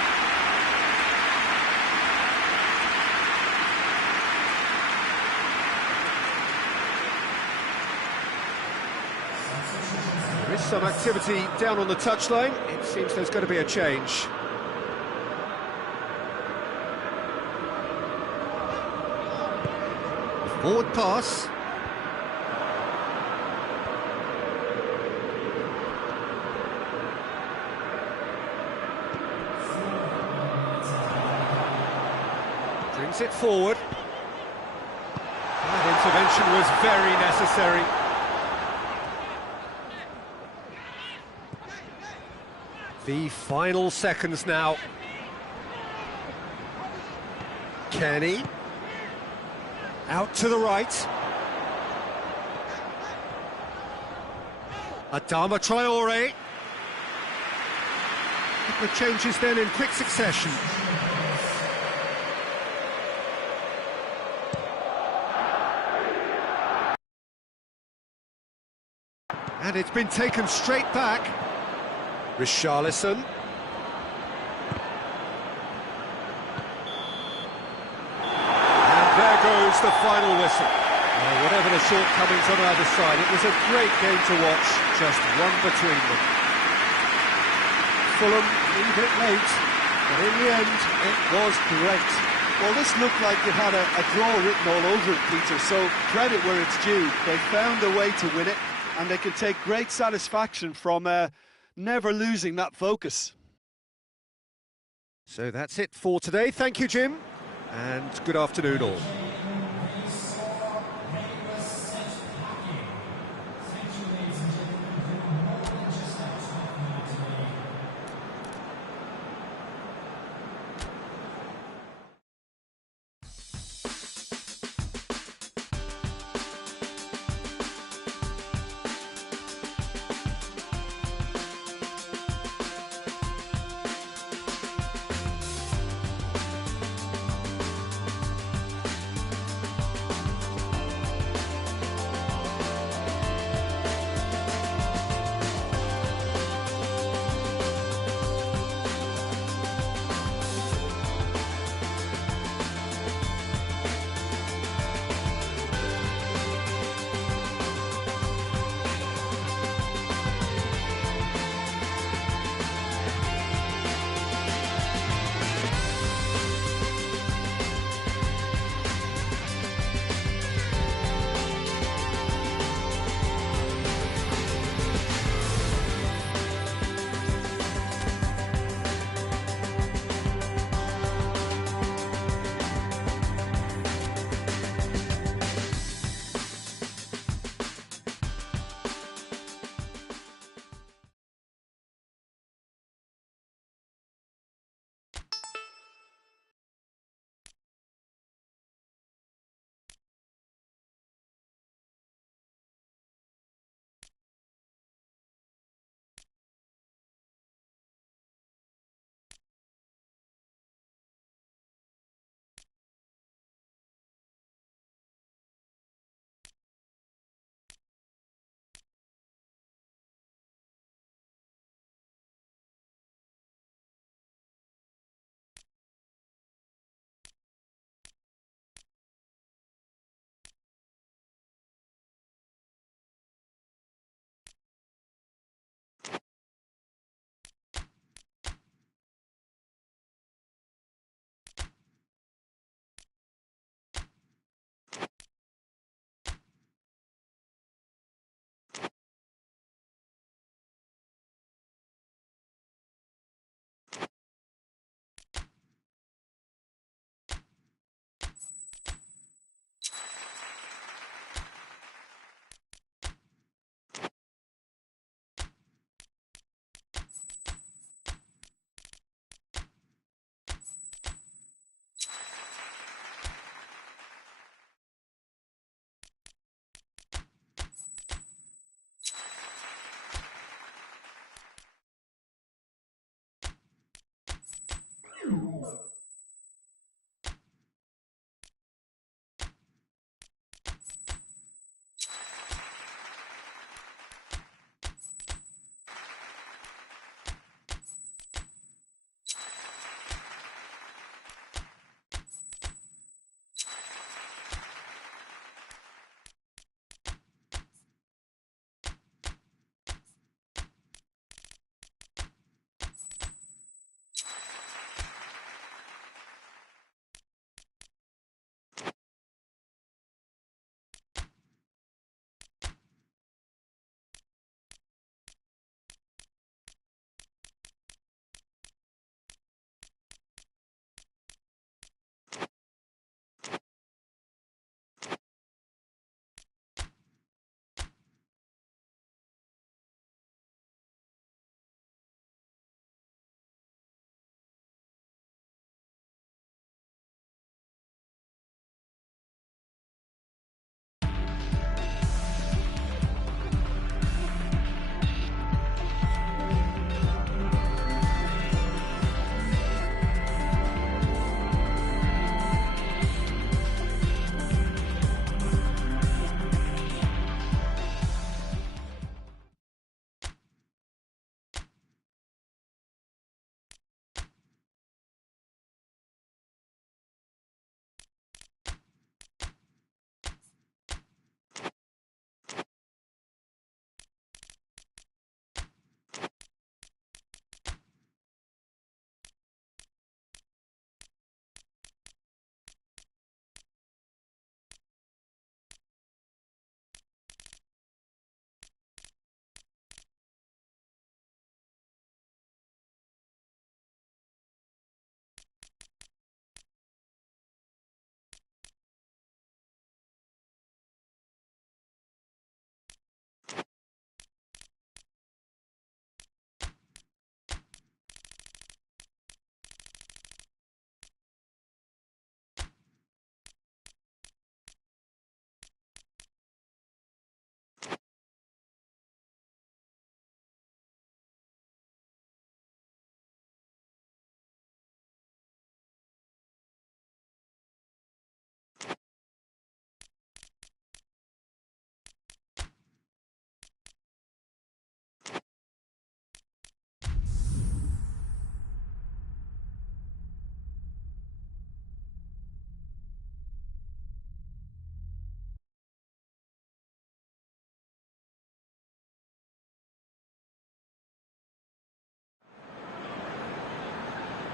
There is some activity down on the touchline. It seems there's going to be a change. Forward pass. Brings it forward. And intervention was very necessary. The final seconds now. Kenny. Out to the right. Adama Traore. The changes then in quick succession. And it's been taken straight back. Richarlison. And there goes the final whistle. Whatever the shortcomings on either side, it was a great game to watch, just one between them. Fulham leave it late, but in the end, it was great. Well, this looked like it had a draw written all over it, Peter, so credit where it's due. They found a way to win it, and they can take great satisfaction from never losing that focus. So that's it for today. Thank you, Jim, and good afternoon all.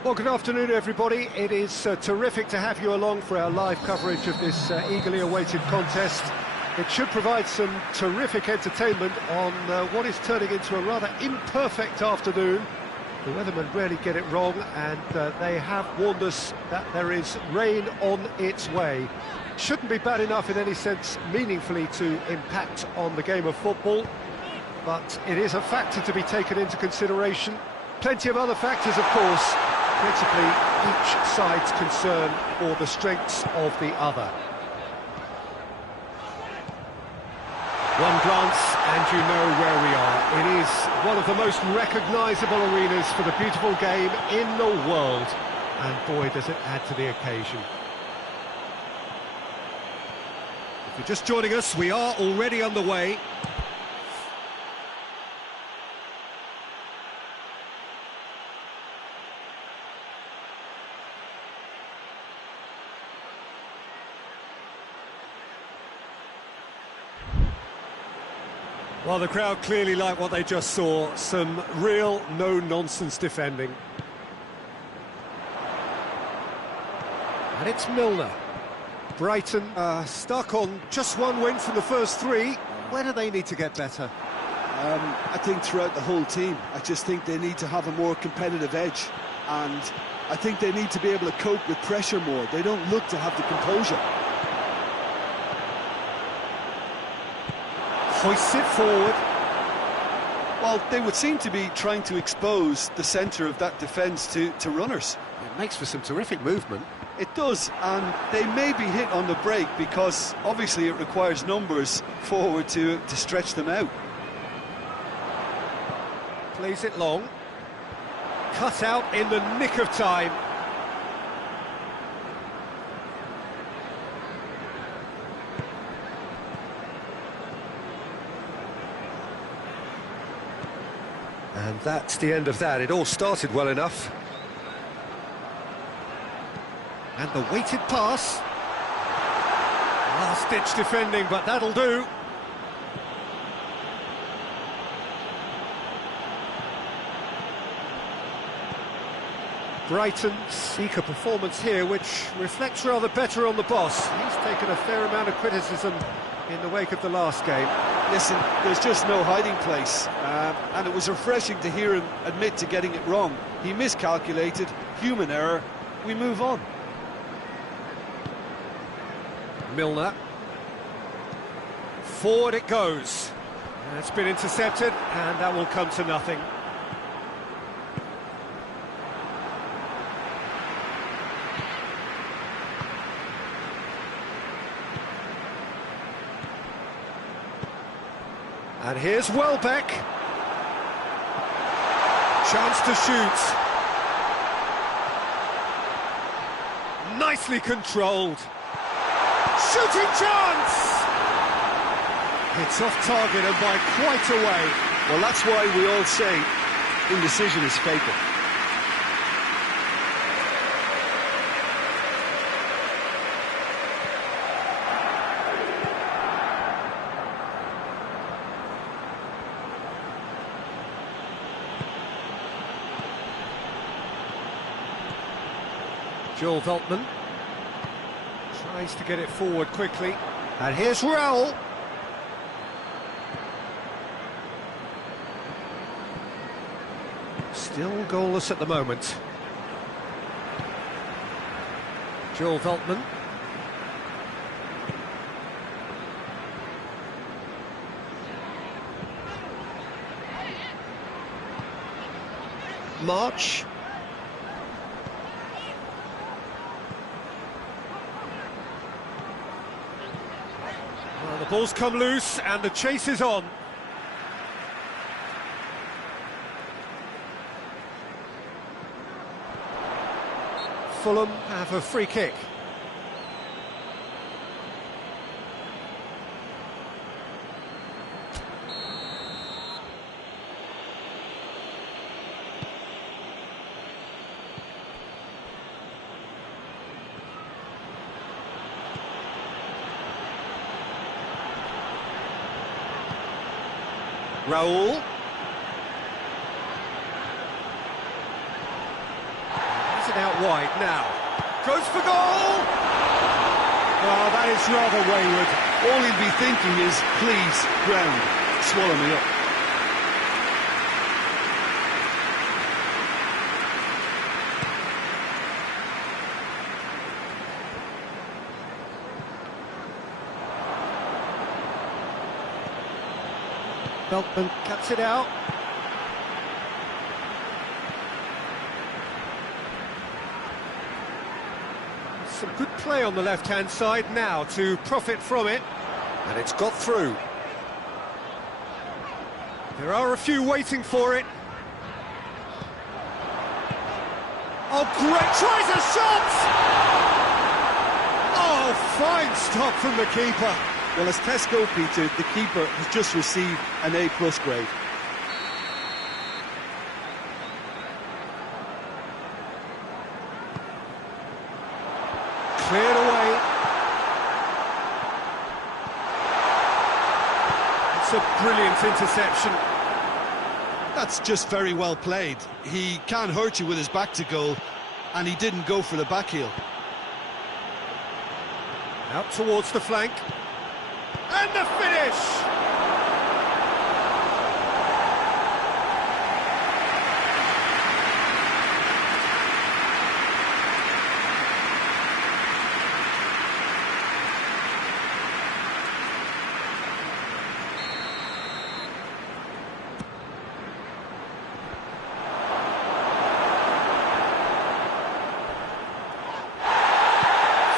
Well, good afternoon, everybody. It is terrific to have you along for our live coverage of this eagerly awaited contest. It should provide some terrific entertainment on what is turning into a rather imperfect afternoon. The weathermen rarely get it wrong, and they have warned us that there is rain on its way. Shouldn't be bad enough in any sense meaningfully to impact on the game of football, but it is a factor to be taken into consideration. Plenty of other factors, of course, principally each side's concern for the strengths of the other. One glance and you know where we are. It is one of the most recognisable arenas for the beautiful game in the world, and boy does it add to the occasion. If you're just joining us, we are already underway. Well, the crowd clearly like what they just saw. Some real no-nonsense defending. And it's Milner. Brighton stuck on just one win from the first three. Where do they need to get better? I think throughout the whole team. I just think they need to have a more competitive edge, and I think they need to be able to cope with pressure more. They don't look to have the composure. Hoists it forward. Well, they would seem to be trying to expose the centre of that defence to runners. It makes for some terrific movement. It does, and they may be hit on the break because obviously it requires numbers forward to stretch them out. Plays it long. Cut out in the nick of time. And that's the end of that. It all started well enough. And the weighted pass. Last-ditch defending, but that'll do. Brighton seek a performance here which reflects rather better on the boss. He's taken a fair amount of criticism in the wake of the last game. Listen, there's just no hiding place, and it was refreshing to hear him admit to getting it wrong. He miscalculated, human error, we move on. Milner. Forward it goes. It's been intercepted, and that will come to nothing. And here's Welbeck. Chance to shoot. Nicely controlled. Shooting chance! It's off target and by quite a way. Well, that's why we all say indecision is fatal. Joel Veltman tries to get it forward quickly, and here's Raul. Still goalless at the moment. Joel Veltman. March. Well, the ball's come loose and the chase is on. Fulham have a free kick. Raul. it out wide now. Goes for goal! Well, that is rather wayward. All he'll be thinking is, please, ground, swallow me up. Veltman cuts it out. Some good play on the left-hand side now to profit from it. And it's got through. There are a few waiting for it. Oh, great! Tries a shot! Oh, fine stop from the keeper. Well, as Tesco, Peter, the keeper has just received an A+ grade. Cleared away. It's a brilliant interception. That's just very well played. He can't hurt you with his back to goal, and he didn't go for the back heel. Out towards the flank. And the finish!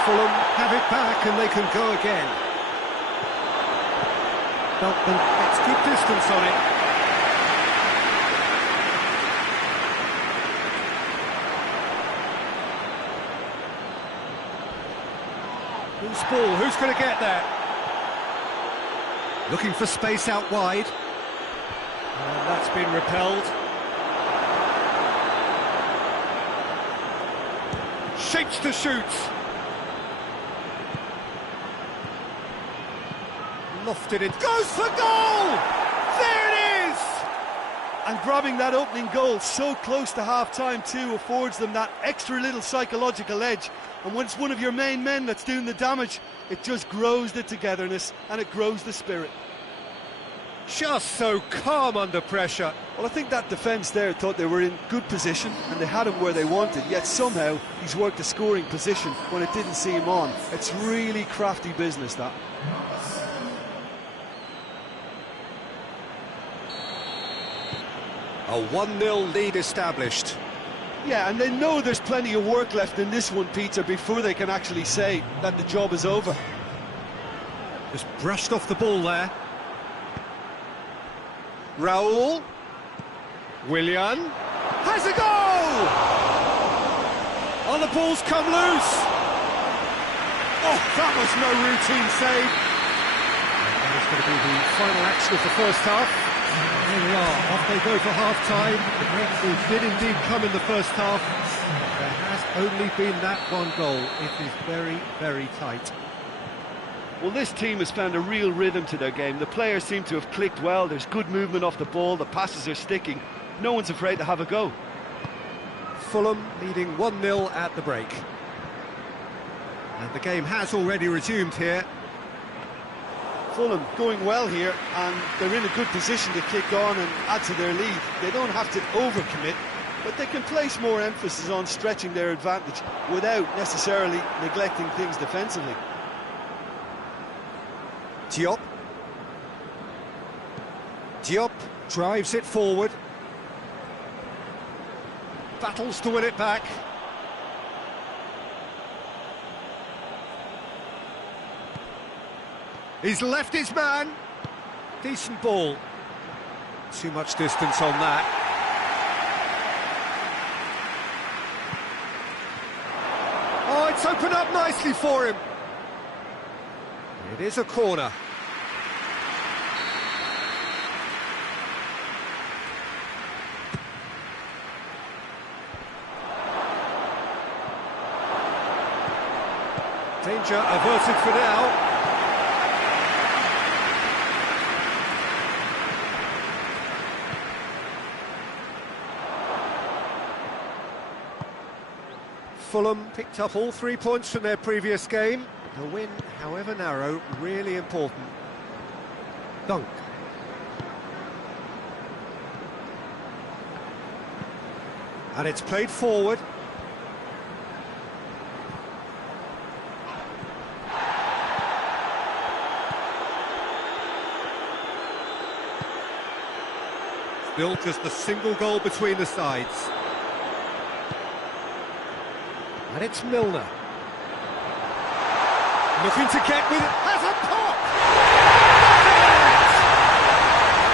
Fulham have it back and they can go again. Veltman gets good distance on it. Who's ball? Who's going to get there? Looking for space out wide. And that's been repelled. Shapes to shoot. Lofted it, goes for goal! There it is! And grabbing that opening goal so close to half-time too affords them that extra little psychological edge. And when it's one of your main men that's doing the damage, it just grows the togetherness and it grows the spirit. Just so calm under pressure. Well, I think that defence there thought they were in good position and they had him where they wanted, yet somehow he's worked a scoring position when it didn't see him on. It's really crafty business, that. A 1-0 lead established. Yeah, and they know there's plenty of work left in this one, Peter, before they can actually say that the job is over. Just brushed off the ball there. Raul. Willian. Has a goal! Oh, the ball's come loose. Oh, that was no routine save. And that is going to be the final action of the first half. There we are, off they go for half-time. The breakthrough did indeed come in the first half. There has only been that one goal. It is very, very tight. Well, this team has found a real rhythm to their game. The players seem to have clicked well. There's good movement off the ball. The passes are sticking. No one's afraid to have a go. Fulham leading 1-0 at the break. And the game has already resumed here. Fulham going well here, and they're in a good position to kick on and add to their lead. They don't have to overcommit, but they can place more emphasis on stretching their advantage without necessarily neglecting things defensively. Diop. Diop drives it forward. Battles to win it back. He's left his man. Decent ball. Too much distance on that. Oh, it's opened up nicely for him. It is a corner. Danger averted for now. Fulham picked up all 3 points from their previous game. The win, however narrow, really important. Dunk. And it's played forward. Still just a single goal between the sides. And it's Milner. Looking to get with it. Has a pop!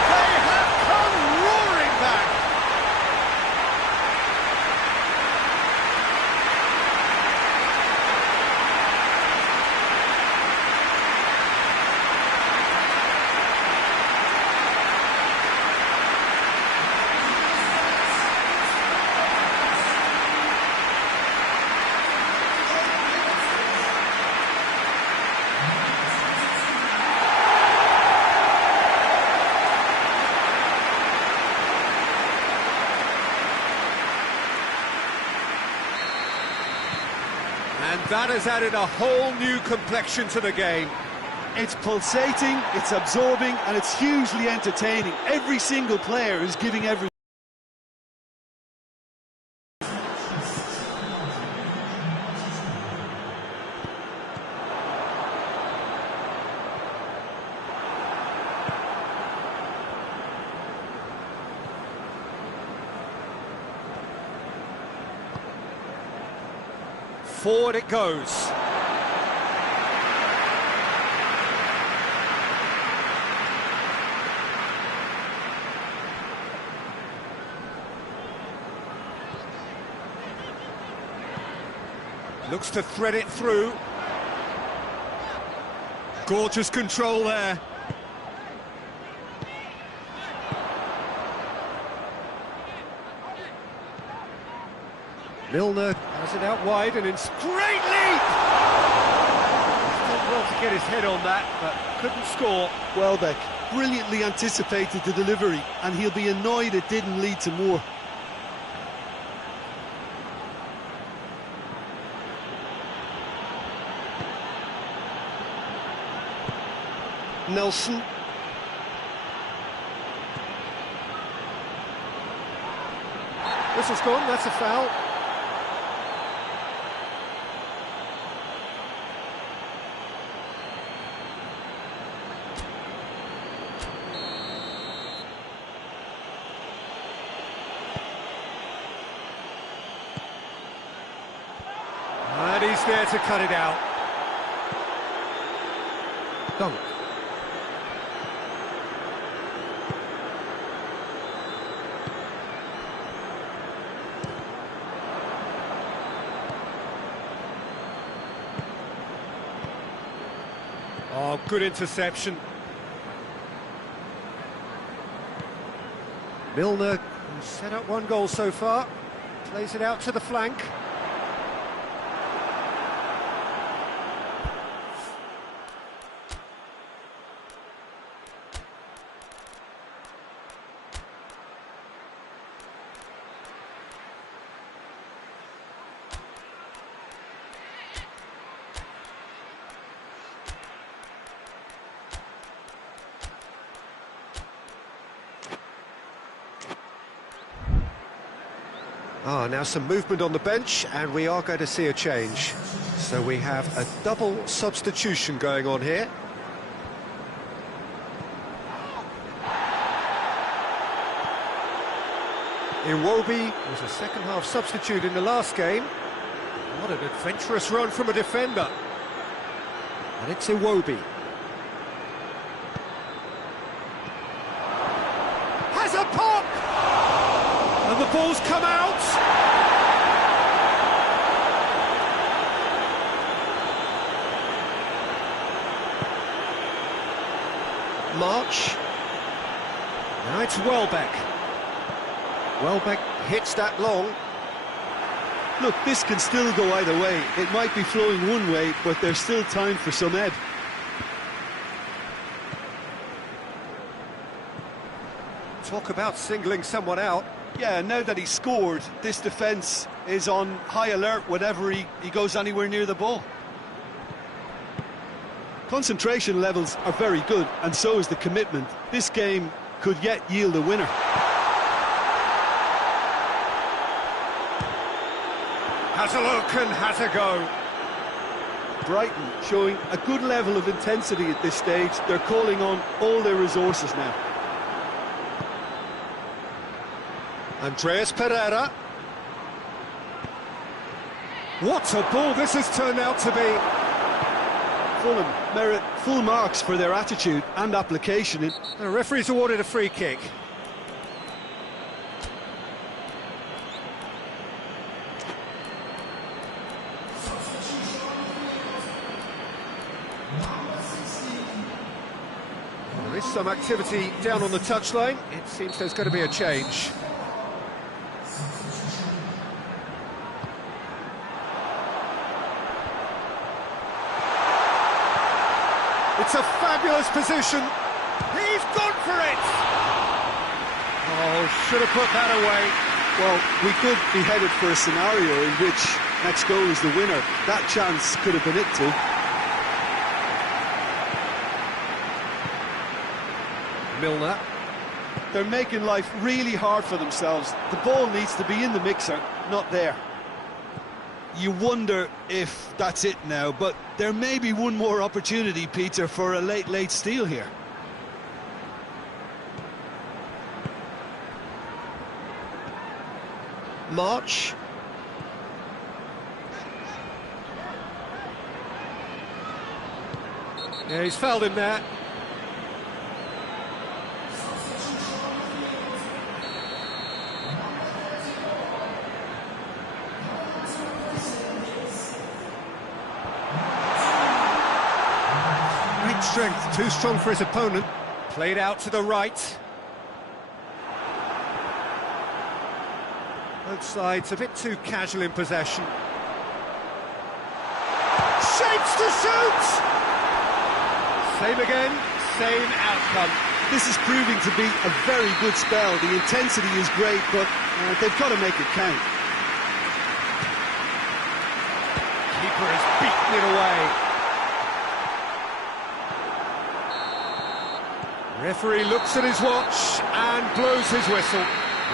They have come roaring back. And that has added a whole new complexion to the game. It's pulsating, it's absorbing, and it's hugely entertaining. Every single player is giving every... Forward it goes. Looks to thread it through. Gorgeous control there. Milner has it out wide and in great leap! Did well to get his head on that, but couldn't score. Welbeck brilliantly anticipated the delivery, and he'll be annoyed it didn't lead to more. Nelson. Whistle's gone, that's a foul. And he's there to cut it out. Dunk. Oh, good interception. Milner, who's set up one goal so far, plays it out to the flank. Now some movement on the bench, and we are going to see a change. So we have a double substitution going on here. Iwobi was a second-half substitute in the last game. What an adventurous run from a defender. And it's Iwobi. Has a pop! And the ball's come out! March. Now it's Welbeck. Welbeck hits that long. Look, this can still go either way. It might be flowing one way, but there's still time for some ebb. Talk about singling someone out. Yeah, now that he's scored, this defence is on high alert whenever he goes anywhere near the ball. Concentration levels are very good, and so is the commitment. This game could yet yield a winner. Has a look and has a go. Brighton showing a good level of intensity at this stage. They're calling on all their resources now. Andreas Pereira. What a ball this has turned out to be. Fulham merit full marks for their attitude and application. The referee's awarded a free kick. There is some activity down on the touchline. It seems there's going to be a change. It's a fabulous position. He's gone for it! Oh, should have put that away. Well, we could be headed for a scenario in which next goal is the winner. That chance could have been it too. Milner. They're making life really hard for themselves. The ball needs to be in the mixer, not there. You wonder if that's it now, but there may be one more opportunity, Peter, for a late steal here. March. Yeah, he's fouled him there. Great strength, too strong for his opponent. Played out to the right. Both sides a bit too casual in possession. Shapes to shoot! Same again, same outcome. This is proving to be a very good spell. The intensity is great, but they've got to make it count. Keeper has beaten it away. Referee looks at his watch and blows his whistle.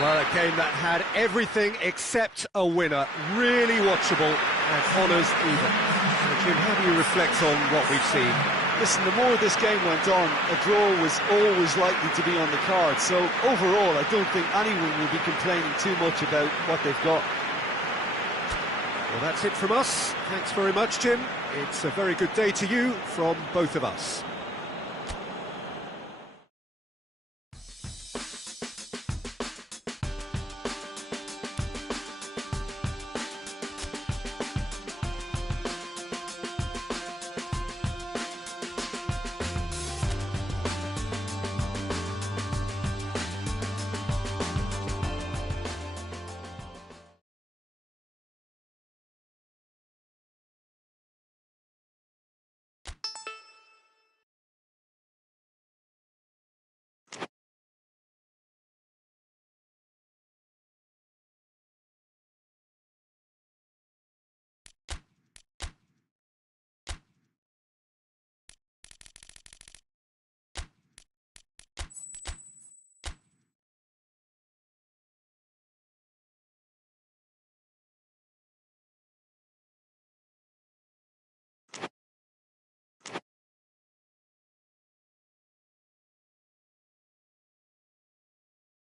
Well, a game that had everything except a winner. Really watchable and honours even. So, Jim, how do you reflect on what we've seen? Listen, the more this game went on, a draw was always likely to be on the card. So overall, I don't think anyone will be complaining too much about what they've got. Well, that's it from us. Thanks very much, Jim. It's a very good day to you from both of us.